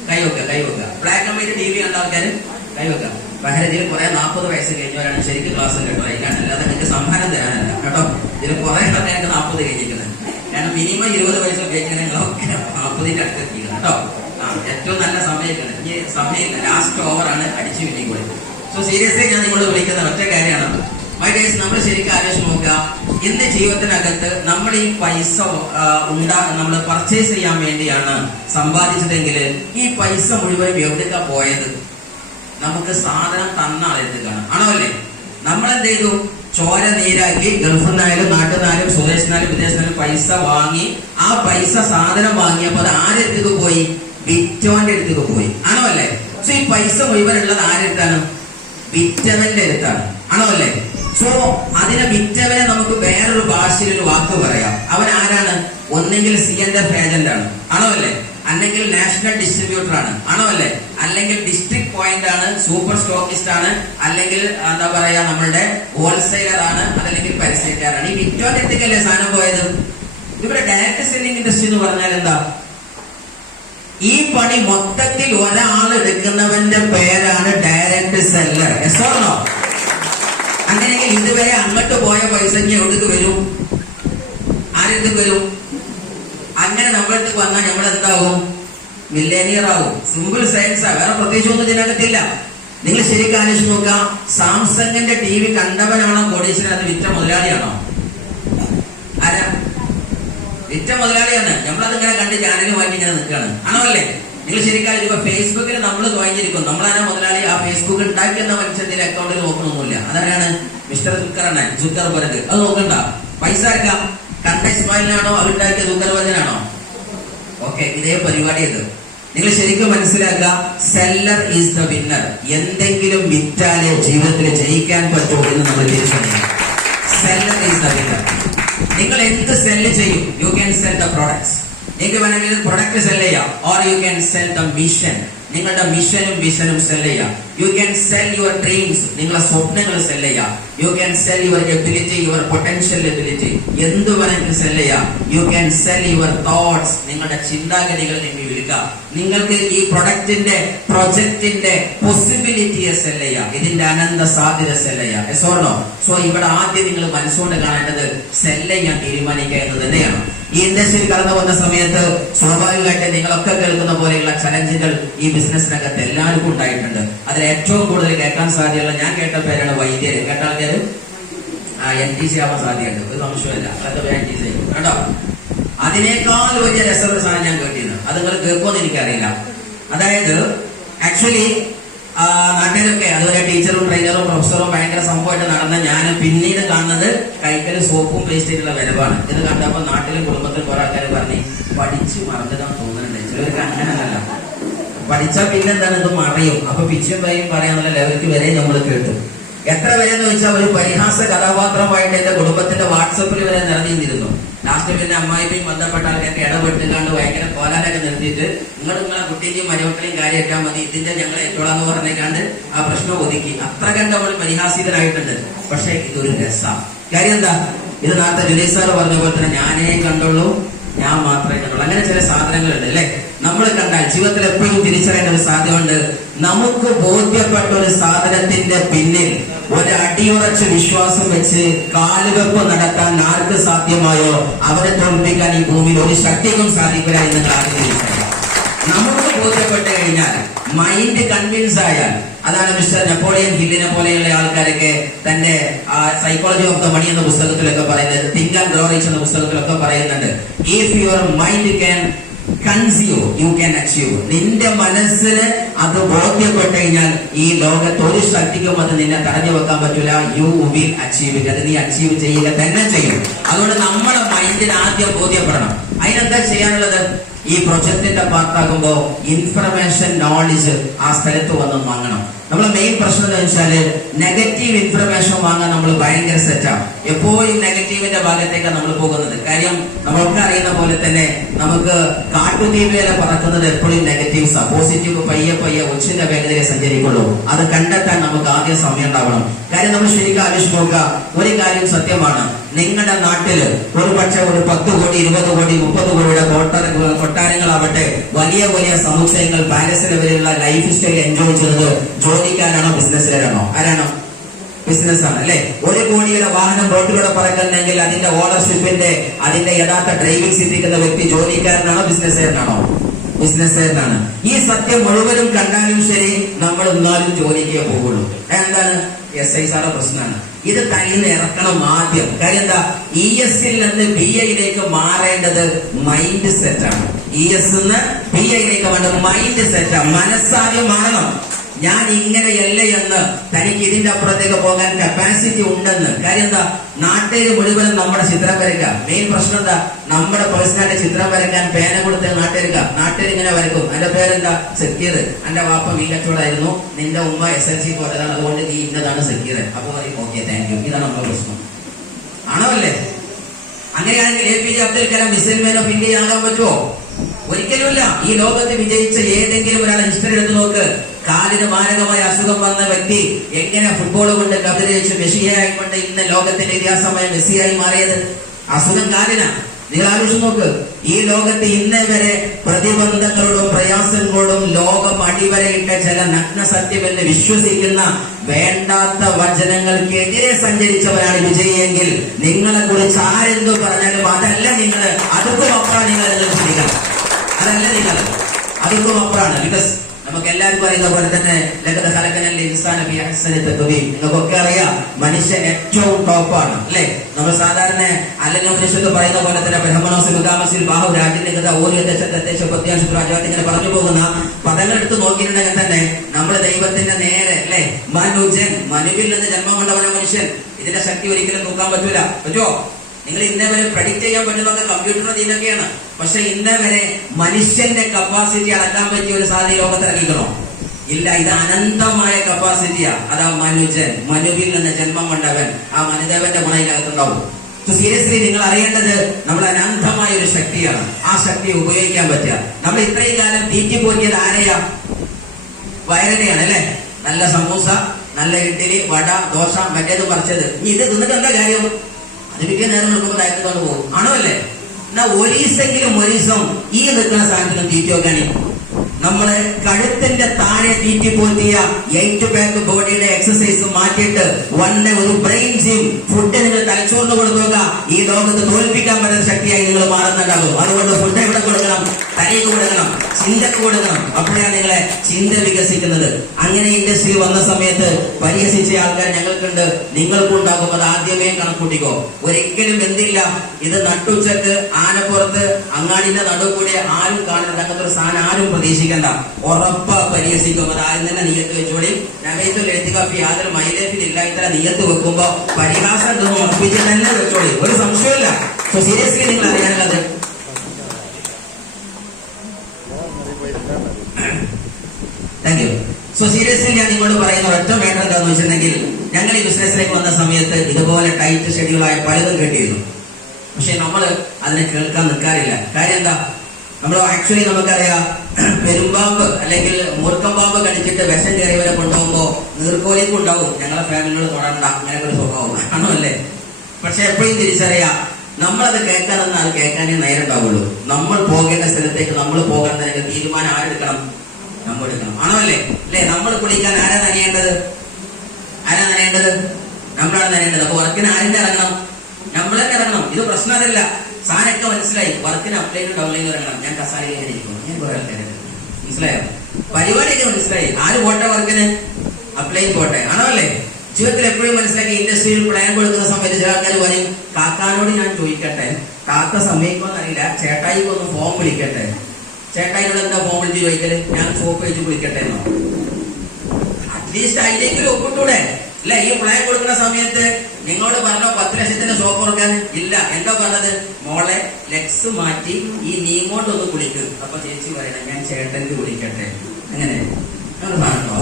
കൈ വെക്കുക. ബ്ലാക്ക് ആൻഡ് വൈറ്റ് TV കണ്ട ആൾക്കാർ കൈ വെക്കുക. ബഹരതിയിൽ കുറെ 40 വയസ്സ് കഴിഞ്ഞവരാണ് ശരിക്കും ക്ലാസ് കേട്ടോ. അതിനാണ്, അല്ലാതെ നിങ്ങൾക്ക് സമ്മാനം തരാനല്ല കേട്ടോ. ഇതിൽ കുറെ ആൾക്കാർക്ക് 40 കഴിഞ്ഞിരിക്കുന്നത്. കാരണം മിനിമം 20 വയസ്സ് ഉപയോഗിക്കുന്ന നിങ്ങളൊക്കെ 40ന്റെ അടുത്ത് എത്തിക്കുന്നത് കേട്ടോ. ഏറ്റവും നല്ല സമയമാണ്. ഇനി സമയമില്ല, ലാസ്റ്റ് ഓവറാണ് അടിച്ചു വിളിക്കൂടെ. സോ സീരിയസ്ലി ഞാൻ നിങ്ങളോട് വിളിക്കുന്ന ഒറ്റ കാര്യമാണ് മൈ ഡേസ്. നമ്മൾ ശരിക്കും ആലോചിച്ച് നോക്കുക. ഇന്ന് ജീവിതത്തിനകത്ത് നമ്മൾ ഈ പൈസ നമ്മൾ പർച്ചേസ് ചെയ്യാൻ വേണ്ടിയാണ് സമ്പാദിച്ചതെങ്കിൽ ഈ പൈസ മുഴുവൻ എവിടേക്കാ പോയത്? നമുക്ക് സാധനം തന്ന ആളെടുക്കാണ്, ആണോ അല്ലേ? നമ്മളെന്ത് ചെയ്തു? ചോര നീരാക്കി ഗൾഫിൽ നിന്നായാലും നാട്ടിൽ നിന്നായാലും സ്വദേശിനായാലും വിദേശിനായാലും പൈസ വാങ്ങി. ആ പൈസ സാധനം വാങ്ങിയപ്പോ അത് ആരെടുത്തേക്ക് പോയി? വിറ്റവന്റെ അടുത്തേക്ക് പോയി, ആണോ അല്ലേ? സോ ഈ പൈസ മുഴുവൻ ഉള്ളത് ആരെടുത്താണ്? വിറ്റവന്റെ അടുത്താണ്, ആണോ അല്ലേ? സോ അതിനെ വിറ്റവനെ നമുക്ക് വേറൊരു ഭാഷയിൽ ഒരു വാക്ക് പറയാം. അവൻ ആരാണ്? ഒന്നെങ്കിൽ CNF ഏജന്റ് ആണ്, ആണോ അല്ലേ? അല്ലെങ്കിൽ നാഷണൽ ഡിസ്ട്രിബ്യൂട്ടർ ആണ്, ആണോ അല്ലേ? അല്ലെങ്കിൽ ഡിസ്ട്രിക്ട് പോയിന്റ് ആണ്, സൂപ്പർ സ്റ്റോക്കിസ്റ്റ് ആണ്, അല്ലെങ്കിൽ എന്താ പറയാ നമ്മളുടെ ഹോൾസെയിലർ ആണ്, അതല്ലെങ്കിൽ പരസ്യക്കാരാണ്. ഈ വിറ്റോന്റെ അടുത്തേക്കല്ലേ സാധനം പോയത്? ഇവിടെ ഡയറക്ട് സെല്ലിംഗ് ഇൻഡസ്ട്രി എന്ന് പറഞ്ഞാൽ എന്താ? ഈ പണി മൊത്തത്തിൽ ഒരാൾ എടുക്കുന്നവന്റെ പേരാണ് ഡയറക്ട് സെല്ലർ. എസോർണോ? അങ്ങനെയെങ്കിൽ ഇതുവരെ അങ്ങോട്ട് പോയ പൈസ എവിടേക്ക് വരും? ആരെടുത്തേക്ക് വരും? അങ്ങനെ നമ്മളടുത്ത് വന്നാൽ നമ്മൾ എന്താവും? മില്ലേനിയർ ആവും. സിമ്പിൾ സയൻസാ, വേറെ പ്രത്യേകിച്ച് ഒന്നും ഇതിനകത്തില്ല. നിങ്ങൾ ശരിക്കും ആലോചിച്ച് നോക്കാം. സാംസങ്ങിന്റെ TV കണ്ടവനാണോ കോടീശ്വരൻ? അത് വിറ്റ മുതലാളിയാണോ? ആരാ? വിറ്റ മുതലാളിയാണ്. നമ്മളതിങ്ങനെ കണ്ട് ചാനൽ വാങ്ങി ഇങ്ങനെ നിൽക്കുകയാണ്, ആണോ അല്ലേ? നിങ്ങൾ ശരിക്കും ഇപ്പൊ ഫേസ്ബുക്കിൽ നമ്മൾ വാങ്ങിയിരിക്കും. നമ്മളാണ് മുതലാളി. ആ ഫേസ്ബുക്ക് ഉണ്ടാക്കിയെന്ന മനുഷ്യന്റെ അക്കൗണ്ടിൽ നോക്കണമെന്നില്ല. അതാരാണ്? Mister Zuckerberg. അത് നോക്കണ്ട. പൈസ ആക്കാം. കണ്ട ഇസ്മായിലിനാണോ? അവരുണ്ടാക്കിയ സുക്കർബർഗിനാണോ? ഓക്കെ, ഇതേ പരിപാടിയുണ്ട്. നിങ്ങൾ ശരിക്കും മനസ്സിലാക്കുക. Seller is the winner. എന്തെങ്കിലും വിറ്റാലേ ജീവിതത്തിൽ ജയിക്കാൻ പറ്റൂ എന്ന് നമ്മൾ തിരിച്ചറിയണം. Seller is the winner. നിങ്ങൾ എന്ത് സെല്ല് ചെയ്യും? You can sell the products. നിങ്ങൾക്ക് വേണമെങ്കിൽ പ്രൊഡക്റ്റ് സെൽ ചെയ്യാം. Or you can sell the mission. നിങ്ങളുടെ മിഷനും വിഷനും സെൽ ചെയ്യാം. You can sell your dreams. നിങ്ങളുടെ സ്വപ്നങ്ങൾ സെൽ ചെയ്യാം. You can sell your ability, your potential ability. എന്ത് വേണമെങ്കിലും സെൽ ചെയ്യാം. You can sell your thoughts. നിങ്ങളുടെ ചിന്താഗതികൾ നിങ്ങൾ വിൽക്കാം. നിങ്ങൾക്ക് ഈ പ്രൊഡക്റ്റിന്റെ പ്രൊജക്ടിന്റെ പോസിബിലിറ്റിയെ സെൽ ചെയ്യാം. ഇതിന്റെ അനന്ത സാധ്യത സെൽ ചെയ്യാം. എസോർണോ? സോ ഇവിടെ ആദ്യം നിങ്ങൾ മനസ്സുകൊണ്ട് കാണേണ്ടത് സെൽ ചെയ്യാൻ തീരുമാനിക്കുക എന്ന് തന്നെയാണ്. ഈ ഇൻഡസ്ട്രിയിൽ കടന്നു വന്ന സമയത്ത് സ്വാഭാവികമായിട്ട് നിങ്ങളൊക്കെ കേൾക്കുന്ന പോലെയുള്ള ചലഞ്ചുകൾ ഈ ബിസിനസ്സിനകത്ത് എല്ലാവർക്കും ഉണ്ടായിട്ടുണ്ട്. അതിൽ ഏറ്റവും കൂടുതൽ കേൾക്കാൻ സാധ്യതയുള്ള ഞാൻ കേട്ട പേരാണ് വൈദ്യര്. കേട്ട ആൾക്കാര് NTC ആവാൻ സാധ്യതയുണ്ട്, ഒരു സംശയമില്ല. അതൊക്കെ NTC കേട്ടോ. അതിനേക്കാൾ വലിയ രസമുള്ള സാധനം ഞാൻ കേട്ടിരുന്നു. അത് നിങ്ങൾ കേൾക്കുമെന്ന് എനിക്കറിയില്ല. അതായത് ആക്ച്വലി നാട്ടുകാരൊക്കെ അതുപോലെ ടീച്ചറും ട്രെയിനറും പ്രൊഫസറും ഭയങ്കര സംഭവമായിട്ട് നടന്ന ഞാൻ പിന്നീട് കാണുന്നത് കൈക്കല് സോപ്പും പേസ്റ്റിനുള്ള വരവാണ്. ഇത് കണ്ടപ്പോൾ നാട്ടിലും കുടുംബത്തിലും കുറെ ആൾക്കാർ പറഞ്ഞ് പഠിച്ചു മറന്നിടാൻ തോന്നുന്നുണ്ട്. ചിലവർക്ക് അങ്ങനെയല്ല, പഠിച്ചാൽ പിന്നെന്താണ് ഇത് മറയും. അപ്പൊ പിച്ചും പയ്യും പറയാന്നുള്ള ലെവലിക്ക് വരെ നമ്മൾ കേട്ടു. എത്ര വരെ എന്ന് വെച്ചാൽ ഒരു പരിഹാസ കഥാപാത്രമായിട്ട് എന്റെ കുടുംബത്തിന്റെ വാട്സപ്പിൽ വരെ നിറഞ്ഞിരുന്നു. ലാസ്റ്റ് പിന്നെ അമ്മായിയും ബന്ധപ്പെട്ട ആൾക്കൊക്കെ ഇടപെട്ടുകാണ്ട് ഭയങ്കര കോലാലൊക്കെ നിർത്തിയിട്ട് നിങ്ങളെ കുട്ടിയും മരുമക്കളെയും കാര്യമാക്കാൻ മതി, ഇതിന്റെ ഞങ്ങളെ ഏറ്റോളാന്ന് പറഞ്ഞേക്കാണ്ട് ആ പ്രശ്നം ഒതുക്കി. അത്ര കണ്ട് നമ്മൾ പരിഹാസിതരായിട്ടുണ്ട്. പക്ഷെ ഇതൊരു രസം. കാര്യം എന്താ? ഇത് നേരത്തെ ജുനൈദ് സാറ് പറഞ്ഞ പോലെ തന്നെ ഞാനേ കണ്ടുള്ളൂ, ഞാൻ മാത്രമേ കണ്ടുള്ളൂ. അങ്ങനെ ചില സാധനങ്ങളുണ്ട് അല്ലെ, നമ്മൾ കണ്ടാൽ ജീവിതത്തിൽ എപ്പോഴും തിരിച്ചറിയേണ്ട ഒരു സാധ്യതയുണ്ട്. നമുക്ക് ബോധ്യപ്പെട്ട ഒരു സാധനത്തിന്റെ പിന്നിൽ ഒരു അടിയുറച്ച വിശ്വാസം വെച്ച് കാലുവെപ്പ് നടത്താൻ ആർക്ക് സാധ്യമായോ അവരെ തോൽപ്പിക്കാൻ ഈ ഭൂമിയിൽ ഒരു ശക്തിക്കും സാധിക്കില്ല എന്ന് നിങ്ങൾ ആദ്യം തിരിച്ചറിയാം. നമുക്ക് ബോധ്യപ്പെട്ട് കഴിഞ്ഞാൽ, മൈൻഡ് കൺവിൻസ് ആയാൽ, അതാണ് മിസ്റ്റർ നെപ്പോളിയൻ ഹില്ലിനെ പോലെയുള്ള ആൾക്കാരൊക്കെ തന്റെ സൈക്കോളജി ഓഫ് ദ മണി എന്ന പുസ്തകത്തിലൊക്കെ പറയുന്നത്, തിങ്ക് ആൻഡ് ഗ്രോ റിച്ച് എന്ന പുസ്തകത്തിലൊക്കെ പറയുന്നുണ്ട്, if your mind can conceive you can achieve. നിന്റെ മനസ്സിന് അത് ബോധ്യപ്പെട്ട് കഴിഞ്ഞാൽ ഈ ലോകത്ത് ഒരു ശക്തിക്കും അത് നിന്നെ തടഞ്ഞു വെക്കാൻ പറ്റില്ല. You will achieve it. അത് നീ അച്ചീവ് ചെയ്യുക തന്നെ ചെയ്യും. അതുകൊണ്ട് നമ്മുടെ മൈൻഡിന് ആദ്യം ബോധ്യപ്പെടണം. അതിനെന്താ ചെയ്യാനുള്ളത്? ഈ പ്രൊജക്ടിന്റെ പാർട്ടാകുമ്പോ ഇൻഫർമേഷൻ നോളജ് ആ സ്ഥലത്ത് വന്ന് വാങ്ങണം. നമ്മളെ മെയിൻ പ്രശ്നം എന്ന് വെച്ചാല് നെഗറ്റീവ് ഇൻഫർമേഷൻ വാങ്ങാൻ നമ്മൾ ഭയങ്കര സെറ്റാണ്. എപ്പോഴും നെഗറ്റീവിന്റെ ഭാഗത്തേക്കാണ് നമ്മൾ പോകുന്നത്. കാര്യം നമ്മളൊക്കെ അറിയുന്ന പോലെ തന്നെ നമുക്ക് കാട്ടുതീവിലെ പറക്കുന്നത് എപ്പോഴും നെഗറ്റീവ്സാ. പോസിറ്റീവ് പയ്യെ പയ്യെ ഒച്ചിന്റെ വേഗതയെ സഞ്ചരിക്കുള്ളൂ. അത് കണ്ടെത്താൻ നമുക്ക് ആദ്യം സമയം ഉണ്ടാവണം. കാര്യം നമ്മൾ ശരിക്കും ആലോചിച്ച് നോക്കുക, ഒരു കാര്യം സത്യമാണ്. നിങ്ങളുടെ നാട്ടില് ഒരു പക്ഷെ ഒരു 10 കോടി 20 കോടി 30 കോടിയുടെ കൊട്ടാരങ്ങളാവട്ടെ, വലിയ വലിയ സമുച്ചയങ്ങൾ, പാലസിന് വരെയുള്ള ലൈഫ് സ്റ്റൈൽ എൻജോയ് ചെയ്യുന്നത് ജോലിക്കാരാണോ ബിസിനസ്സുകാരാണോ? ആരാണോ? ബിസിനസ് ആണ് അല്ലെ. 1 കോടിയുടെ വാഹനം റോഡിലൂടെ പറക്കുന്നെങ്കിൽ അതിന്റെ ഓണർഷിപ്പിന്റെ അതിന്റെ യഥാർത്ഥ ഡ്രൈവിംഗ് സിദ്ധിക്കുന്ന വ്യക്തി ജോലിക്കാരനാണോ ബിസിനസ്സുകാരനാണോ? ബിസിനസ്സുകാരനാണ്. ഈ സത്യം മുഴുവനും കണ്ടാലും ശരി, നമ്മൾ എന്നാലും ജോലിക്കേ പോകുള്ളൂ. എന്താണ്? SIസാറുടെ പ്രശ്നമാണ്. ഇത് തനിന്ന് ഇറക്കണം ആദ്യം. കാര്യം എന്താ? ES നിന്ന് BIയിലേക്ക് മാറേണ്ടത് മൈൻഡ് സെറ്റാണ്. ES നിന്ന് BIയിലേക്ക് വേണ്ടത് മൈൻഡ് സെറ്റാണ്. മനസ്സാദ്യം മാറണം. ഞാൻ ഇങ്ങനെയല്ല എന്ന്, തനിക്ക് ഇതിന്റെ അപ്പുറത്തേക്ക് പോകാൻ കപ്പാസിറ്റി ഉണ്ടെന്ന്. കാര്യം എന്താ? നാട്ടുകാർ മുഴുവനും നമ്മുടെ ചിത്രം വരയ്ക്കാം. മെയിൻ പ്രശ്നം എന്താ? നമ്മുടെ പേഴ്സണാലിറ്റി ചിത്രം വരയ്ക്കാൻ പേന കൊടുത്ത് നാട്ടുകാർ ഇങ്ങനെ വരക്കും. എന്റെ പേരെന്താ? സക്കീർ. എന്റെ വാപ്പ മീകച്ചോടായിരുന്നു, നിന്റെ ഉമ്മ SLC പോയതാണ്, അതുകൊണ്ട് നീ ഇന്നതാണ് സക്കീർ. അപ്പൊ പറയും ഓക്കെ താങ്ക് യു. ഇതാണ് നമ്മുടെ പ്രശ്നം. ആണോ അല്ലേ? അങ്ങനെയാണെങ്കിൽ APJ Abdul Kalam missile man of India ആകാൻ പറ്റുമോ? ഒരിക്കലുമില്ല. ഈ ലോകത്ത് വിജയിച്ച ഏതെങ്കിലും ഒരാളെ ഹിസ്റ്ററി എടുത്ത് നോക്ക്. കാലിന് മാരകമായ അസുഖം വന്ന വ്യക്തി എങ്ങനെ ഫുട്ബോൾ കൊണ്ട് കബരിച്ച് മെസ്സിയായിക്കൊണ്ട് ഇന്ന് ലോകത്തിന്റെ ഇതിഹാസമായ മെസ്സിയായി മാറിയത്? അസുഖം കാലിനാ. നിങ്ങൾ ആലോചിച്ച് നോക്ക്. ഈ ലോകത്ത് ഇന്നേ വരെ പ്രതിബന്ധങ്ങളോടും പ്രയാസങ്ങളോടും ലോകം അടിവരയിട്ട ചില നഗ്ന സത്യമെന്ന് വിശ്വസിക്കുന്ന വേണ്ടാത്ത വചനങ്ങൾക്കെതിരെ സഞ്ചരിച്ചവരാണ് വിജയിയെങ്കിൽ, നിങ്ങളെ കുറിച്ച് ആരെന്തോ പറഞ്ഞാലും അതല്ല നിങ്ങൾ, അതൊക്കെ അപ്പുറമാണ് നിങ്ങൾ ചിന്തിക്കണം. അതല്ല നിങ്ങൾ, അതൊക്കെ അപ്പുറമാണ്. ബിക്കോസ് നമുക്ക് എല്ലാവർക്കും അറിയുന്ന പോലെ തന്നെ നിങ്ങൾക്കൊക്കെ അറിയാം, മനുഷ്യൻ ഏറ്റവും ടോപ്പാണ് അല്ലെ. നമ്മൾ സാധാരണ അല്ലെന്ന് പറയുന്ന പോലെ തന്നെ ഇങ്ങനെ പറഞ്ഞു പോകുന്ന പദങ്ങൾ എടുത്ത് നോക്കിയിട്ടുണ്ടെങ്കിൽ തന്നെ നമ്മൾ ദൈവത്തിന്റെ നേരെ അല്ലെ, മനുജൻ, മനുവിൽ നിന്ന് ജന്മം കൊണ്ടവന മനുഷ്യൻ. ഇതിന്റെ ശക്തി ഒരിക്കലും നോക്കാൻ പറ്റുമോ? നിങ്ങൾ ഇന്നേ വരെ പ്രഡിക്റ്റ് ചെയ്യാൻ പറ്റുന്നതൊക്കെ കമ്പ്യൂട്ടറിന്റെ ഇതിനൊക്കെയാണ്. പക്ഷെ ഇന്നേ വരെ മനുഷ്യന്റെ കപ്പാസിറ്റി അളക്കാൻ പറ്റിയ ഒരു സാധനം ലോകത്ത് ഇറങ്ങിക്കണോ? ഇല്ല. ഇത് അനന്തമായ കപ്പാസിറ്റിയാ. അതാ മനുജൻ, മനുവിൽ നിന്ന് ജന്മം കൊണ്ടവൻ. ആ മനുദേവന്റെ ഗുണം ഇതിനകത്തുണ്ടാവും. സീരിയസ്ലി നിങ്ങൾ അറിയേണ്ടത് നമ്മൾ അനന്തമായ ഒരു ശക്തിയാണ്. ആ ശക്തി ഉപയോഗിക്കാൻ പറ്റുക. നമ്മൾ ഇത്രയും കാലം തീറ്റിപ്പോറ്റിയത് ആരെയാ? വയറിനെയാണ് അല്ലെ. നല്ല സമൂസ, നല്ല ഇഡ്ഡലി, വട, ദോശ, മറ്റേത് പറിച്ചത്. ഇത് തിന്നിട്ട് എന്താ കാര്യം? അത് പിറ്റേ നേരം നിൽക്കുമ്പോൾ ഡയറ്റ് പോകും. ആണോ അല്ലേ? എന്നാ ഒരീസെങ്കിലും ഈ നിൽക്കുന്ന സാധനത്തിനും തീറ്റി വെക്കാനേ. നമ്മള് കഴുത്തിന്റെ താഴെ തീറ്റി പോറ്റിയ 8 പാക്ക് ബോഡിയുടെ എക്സസൈസ് മാറ്റിയിട്ട് ഒരു ബ്രെയിൻ ജിം ഫുഡ് നിങ്ങൾ തലച്ചോറിന് കൊടുക്കുക. ഈ ലോകത്ത് തോൽപ്പിക്കാൻ പറ്റുന്ന ശക്തിയായി നിങ്ങൾ മാറുന്നുണ്ടാകും. അതുകൊണ്ട് ഫുഡ് എവിടെ കൊടുക്കണം? തലയ്ക്ക് കൊടുക്കണം, ചിന്തക്ക് കൊടുക്കണം. അപ്പോഴാണ് നിങ്ങളെ ചിന്ത വികസിക്കുന്നത്. അങ്ങനെ ഇൻഡസ്ട്രി വന്ന സമയത്ത് പരിഹസിച്ച ആൾക്കാർ ഞങ്ങൾക്കുണ്ട്, നിങ്ങൾക്കും ഉണ്ടാകും. അത് ആദ്യമേ കണക്കൂട്ടിക്കോ. ഒരിക്കലും എന്തില്ല, ഇത് നട്ടുച്ചക്ക് ആനപ്പുറത്ത് അങ്ങാടിന്റെ നടുക്കൂടെ ആരും കാണുന്നുണ്ട്. അങ്ങനത്തെ ഒരു സാധനം ആരും പ്രതീക്ഷിക്കാൻ സംശയിക്കണ്ട, ഉറപ്പ് പരിഹസിക്കും. അത് ആദ്യം തന്നെ നീയത്ത് വെച്ചോളി. നബൈത്തുൽ എത്തിക്കാഫി യാതൊരു മൈലേഫിലില്ല. ഇത്ര നീയത്ത് വെക്കുമ്പോ പരിഹാസം ഉണ്ടെന്ന് ഉറപ്പിച്ച് തന്നെ വെച്ചോളി, ഒരു സംശയമില്ല. സോ സീരിയസ്ലി നിങ്ങൾ അറിയാനുള്ളത് താങ്ക് യു. സോ സീരിയസ്ലി ഞാൻ നിങ്ങളോട് പറയുന്ന ഒറ്റ മാറ്റർ എന്താണെന്ന് വെച്ചിട്ടുണ്ടെങ്കിൽ, ഞങ്ങൾ ഈ ബിസിനസ്സിലേക്ക് വന്ന സമയത്ത് ഇതുപോലെ ടൈറ്റ് ഷെഡ്യൂളായ പലതും കേട്ടിരുന്നു. പക്ഷെ നമ്മൾ അതിനെ കേൾക്കാൻ നിൽക്കാറില്ല. കാര്യം എന്താ? നമ്മൾ ആക്ച്വലി നമുക്കറിയാം, പെരുമ്പാമ്പ് അല്ലെങ്കിൽ മൂർക്കം പാമ്പ് കടിച്ചിട്ട് വിഷം കയറിയവരെ കൊണ്ടുപോകുമ്പോ നീർക്കോലിക്കും ഉണ്ടാവും ഞങ്ങളെ ഫാമിലിയോട് തൊടണ്ട, അങ്ങനെയൊക്കെ ഒരു സ്വഭാവം ആണോ അല്ലേ? പക്ഷെ എപ്പോഴും തിരിച്ചറിയാം, നമ്മളത് കേൾക്കാനെന്ന് അത് കേൾക്കാനേ നേരിട്ടാവുള്ളൂ. നമ്മൾ പോകേണ്ട സ്ഥലത്തേക്ക് നമ്മൾ പോകേണ്ടതിന്റെ തീരുമാനം ആരെടുക്കണം? നമ്മൾ എടുക്കണം, ആണോ അല്ലേ? അല്ലേ? നമ്മൾ കുളിക്കാൻ ആരാ നനയേണ്ടത്? നമ്മളാണ് നനയേണ്ടത്. അപ്പൊ വർക്കിന് ആരിന്റെ ഇറങ്ങണം? നമ്മൾ തന്നെ ഇറങ്ങണം. ഇത് പ്രശ്നമല്ല, സാധനമൊക്കെ മനസ്സിലായി. വർക്കിന് അപ്ലൈനും ഡൗൺലൈനും ഇറങ്ങണം. ഞാൻ കസാരയിൽ ഇരിക്കും, ഞാൻ കുറെ ആൾക്കാരെ മനസ്സിലായോ? പരിപാടിയൊക്കെ മനസ്സിലായി. ആര് പോട്ടെ വർക്കിന്? അപ്ലൈൻ പോട്ടെ, ആണോ അല്ലേ? ജീവിതത്തിൽ എപ്പോഴും മനസ്സിലാക്കി ഇൻഡസ്ട്രിയിൽ പ്ലാൻ കൊടുക്കുന്ന സമയത്ത് ചില ആൾക്കാർ പറയും, കാക്കാനോട് ഞാൻ ചോദിക്കട്ടെ, കാക്ക സമ്മതിക്കുമെന്ന് അറിയില്ല, ചേട്ടായിക്ക് ഒന്ന് ഫോം വിളിക്കട്ടെ. ചേട്ടായിനോട് എന്താ ഫോം വിളിച്ച് ചോദിക്കല്? ഞാൻ സോപ്പ് വെച്ച് വിളിക്കട്ടെ എന്നോ? അറ്റ്ലീസ്റ്റ് അതിലേക്കൊരു ഒപ്പിട്ടൂടെ അല്ലെ? ഈ പ്ലാൻ കൊടുക്കുന്ന സമയത്ത് നിങ്ങളോട് പറഞ്ഞോ 10 ലക്ഷത്തിന്റെ ഷോപ്പ് തുറക്കാൻ? ഇല്ല. എന്താ പറഞ്ഞത്? മോളെ ലെഗ്സ് മാറ്റി ഈ നീങ്ങോട്ടൊന്ന് കുളിക്കും. അപ്പൊ ചേച്ചി പറയണം, ഞാൻ ചേട്ടന് വിളിക്കട്ടെ. അങ്ങനെ പറഞ്ഞോ?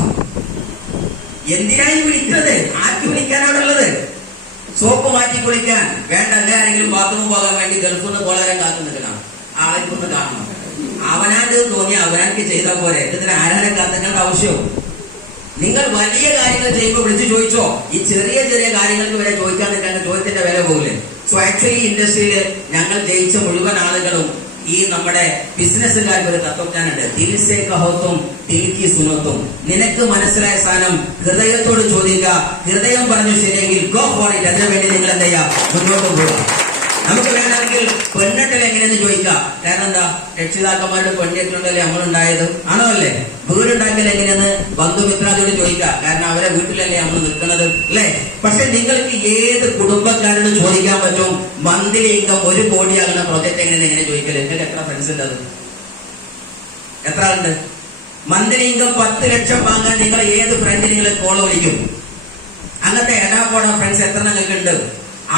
എന്തിനായി വിളിക്കുന്നത്? ആർക്ക് വിളിക്കാനാണുള്ളത്? സോപ്പ് മാറ്റി കുളിക്കാൻ വേണ്ട. ആരെങ്കിലും ബാത്റൂം പോകാൻ വേണ്ടി ഗൾഫിൽ നിന്ന് കോളേരം കാത്തു നിൽക്കണം, ആൾക്കൊന്ന് കാണണം. അവനാണ്ട് തോന്നി അവനാർക്ക് ചെയ്താൽ പോരെ. ഇതിന് ആരാനെ കാത്തേണ്ട ആവശ്യവും? നിങ്ങൾ വലിയ കാര്യങ്ങൾ ചെയ്യുമ്പോൾ വിളിച്ചു ചോദിച്ചോ. ഈ ചെറിയ ചെറിയ കാര്യങ്ങൾക്ക് വരെ ചോദിക്കാൻ നിൽക്കാൻ ചോദ്യത്തിന്റെ വില പോകില്ലേ? സോ ആക്ച്വലി ഇൻഡസ്ട്രിയിൽ ഞങ്ങൾ ജയിച്ച മുഴുവൻ ആളുകളും ഈ നമ്മുടെ ബിസിനസ്സുകാർക്ക് ഒരു തത്വജ്ഞാനുണ്ട്. ദിൽസേ കഹോത്തും ദിൽക്കി സുനത്തും. നിനക്ക് മനസ്സിലായ സാധനം ഹൃദയത്തോട് ചോദിക്കുക. ഹൃദയം പറഞ്ഞു ശരിയെങ്കിൽ ഗോ ഫോർ ഇറ്റ്. അതിനുവേണ്ടി നിങ്ങൾ എന്താ ചെയ്യാ? മുന്നോട്ട് പോകുക. നമുക്ക് വേണമെങ്കിൽ പെണ്ണെട്ടൽ എങ്ങനെയെന്ന് ചോദിക്കാം. കാരണം എന്താ? രക്ഷിതാക്കന്മാരുടെ പെണ്ണെട്ടിലുണ്ടല്ലേ നമ്മളുണ്ടായത്, ആണോ അല്ലേ? വീടുണ്ടാക്കൽ എങ്ങനെയെന്ന് ബന്ധുമിത്രാദിയോട് ചോദിക്കാം. കാരണം അവരെ വീട്ടിലല്ലേ നമ്മൾ നിൽക്കുന്നത്, അല്ലേ? പക്ഷെ നിങ്ങൾക്ക് ഏത് കുടുംബക്കാരോട് ചോദിക്കാൻ പറ്റും മന്ത്ലി ഇൻകം 1 കോടിയാകുന്ന പ്രോജക്ട് എങ്ങനെ ചോദിക്കല്? നിങ്ങൾക്ക് എത്ര ഫ്രണ്ട്സ് ഉണ്ട്? അത് എത്ര ആളുണ്ട്? മന്ത്ലി ഇൻകം 10 ലക്ഷം വാങ്ങാൻ നിങ്ങൾ ഏത് ഫ്രണ്ട് നിങ്ങൾ കോൾ വിളിക്കും? അങ്ങനത്തെ എടാപോട ഫ്രണ്ട്സ് എത്ര നിങ്ങൾക്ക് ഉണ്ട്?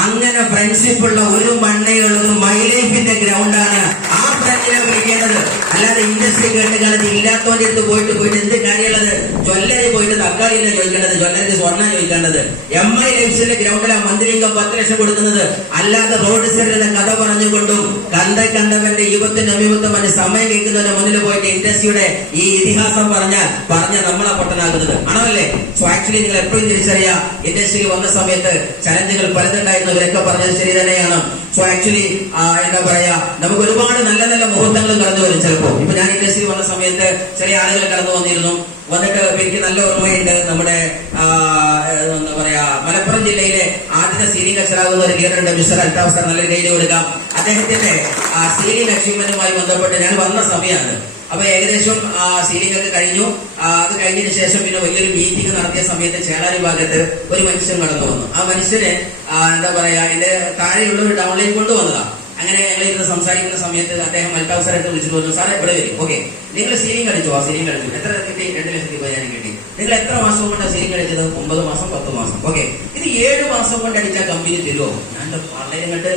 അങ്ങനെ ഫ്രണ്ട്ഷിപ്പ് ഉള്ള ഒരു മണ്ണയുള്ള മൈലൈഫിന്റെ ഗ്രൗണ്ടാണ്. ആ ഫ്രണ്ടിനെ വിളിക്കേണ്ടത്. അല്ലാതെ ഇൻഡസ്ട്രി കേട്ടുകാലത്ത് ഇല്ലാത്തവന്റെ അടുത്ത് പോയിട്ട് എന്ത് കാര്യമുള്ളത്? ജ്വല്ലറി പോയിട്ട് തക്കാളിയിലെ ചോദിക്കേണ്ടത്, ജ്വല്ലറിന്റെ സ്വർണ്ണം ചോദിക്കേണ്ടത്. MI ലൈഫ്സിന്റെ ഗ്രൗണ്ടിലാണ് മന്ത്ലി ഇൻകം 10 ലക്ഷം കൊടുക്കുന്നത്. അല്ലാതെ റോഡ് സൈഡിലെ കഥ പറഞ്ഞുകൊണ്ടും കണ്ടവന്റെ യുവത്തിന്റെ അഭിമുഖം സമയം കേൾക്കുന്നതിന്റെ മുന്നിൽ പോയിട്ട് ഇൻഡസ്ട്രിയുടെ ഈ ഇതിഹാസം പറഞ്ഞ നമ്മളെ പൊട്ടനാക്കുന്നത്, ആണല്ലേ? സോ ആക്ച്വലി നിങ്ങൾ എപ്പോഴും തിരിച്ചറിയാം, ഇൻഡസ്ട്രിയിൽ വന്ന സമയത്ത് ചലഞ്ചുകൾ പലതുണ്ടായിരുന്നു. ഇവരൊക്കെ പറഞ്ഞത് ശരി തന്നെയാണ്. സോ ആക്ച്വലി എന്താ പറയാ, നമുക്ക് ഒരുപാട് നല്ല നല്ല മുഹൂർത്തങ്ങൾ കടന്നു വരും. ചിലപ്പോ ഇപ്പൊ ഞാൻ ഇൻഡസ്ട്രി വന്ന സമയത്ത് ചെറിയ ആളുകൾ കടന്നു വന്നിരുന്നു. വന്നിട്ട് എനിക്ക് നല്ല ഓർമ്മയുണ്ട്. നമ്മുടെ എന്താ പറയാ, മലപ്പുറം ജില്ലയിലെ ആദ്യത്തെ സീലിംഗ് അക്ഷരാകുന്ന ഒരു ലീഡർ ഉണ്ട്, മിസ്റ്റർ അൽത്താഫ് സാർ. നല്ലൊരു കയ്യിൽ കൊടുക്കാം. അദ്ദേഹത്തിന്റെ സീലിംഗ് അച്ചീവ്മെന്റുമായി ബന്ധപ്പെട്ട് ഞാൻ വന്ന സമയമാണ്. അപ്പൊ ഏകദേശം സീലിംഗ് ഒക്കെ കഴിഞ്ഞു. അത് കഴിഞ്ഞതിന് ശേഷം പിന്നെ വലിയൊരു മീറ്റിംഗ് നടത്തിയ സമയത്ത് ചേളാരി ഭാഗത്ത് ഒരു മനുഷ്യൻ കടന്നു വന്നു. ആ മനുഷ്യന് എന്താ പറയാ, എന്റെ താഴെയുള്ള ഒരു ഡൗൺലൈൻ കൊണ്ടുവന്നതാണ്. അങ്ങനെ ഞങ്ങൾ ഇരുന്ന് സംസാരിക്കുന്ന സമയത്ത് അദ്ദേഹം അൽത്താഫ് സാറായിട്ട് വിളിച്ചിട്ട് പറഞ്ഞു, സാറേ ഇവിടെ വരും. ഓക്കെ, നിങ്ങൾ സീലിംഗ് കളിച്ചു? ആ സീലിംഗ് കളിച്ചു. എത്ര കിട്ടി? 2,10,000 കിട്ടി. നിങ്ങൾ എത്ര മാസം കൊണ്ടാണ് സീലിംഗ് കളിച്ചത്? 9 മാസം 10 മാസം. ഓക്കെ, ഇത് 7 മാസം കൊണ്ട് അടിച്ചാൽ കമ്പനി തരുമോ? ഞാൻ വളരെ കണ്ട്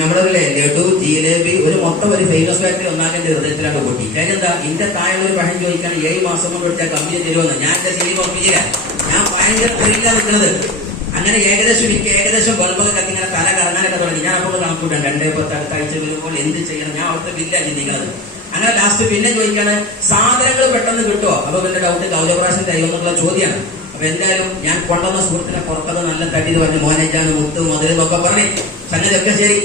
നമ്മുടെ ലഡു ജിലേബി മൊത്തം ഒരു ഫേമസ് ഫാക്ടറി ഒന്നാകേണ്ട ഹൃദയത്തിലാണ് പൊട്ടി. കാര്യം എന്താ? എന്റെ താഴെ ഒരു പഴം ചോദിക്കാൻ 7 മാസം കൊണ്ട് അടിച്ചാൽ കമ്പനി തരുമോന്ന്. ഞാൻ എന്റെ സീലിംഗ് ഉറപ്പിച്ചില്ല. ഞാൻ ഭയങ്കര തൊഴിലാണ് നിൽക്കുന്നത്. അങ്ങനെ ഏകദേശം ബൾബൊക്കെ കത്തി ഇങ്ങനെ തല കറങ്ങാനൊക്കെ തുടങ്ങി. ഞാൻ അപ്പോൾ കണക്കൂട്ടാം 2-10 അടുത്ത ആഴ്ച വരുമ്പോൾ എന്ത് ചെയ്യണം. ഞാൻ അവിടുത്തെ ബില്ലാണ് ചിന്തിക്കുന്നത്. അങ്ങനെ ലാസ്റ്റ് പിന്നെ ചോദിക്കാണ്, സാധനങ്ങൾ പെട്ടെന്ന് കിട്ടുമോ? അപ്പൊ പിന്നെ ഡൗട്ട് ഗൗരവപ്രാവശ്യം തരുമെന്നുള്ള ചോദ്യമാണ്. അപ്പൊ എന്തായാലും ഞാൻ കൊണ്ടുവന്ന സുഹൃത്തിനെ പുറത്തൊക്കെ നല്ല തട്ടി പറഞ്ഞു, മോനേജാണ് മുത്ത് മുതൽ എന്നൊക്കെ പറഞ്ഞു. സംഗതിയൊക്കെ ശരി.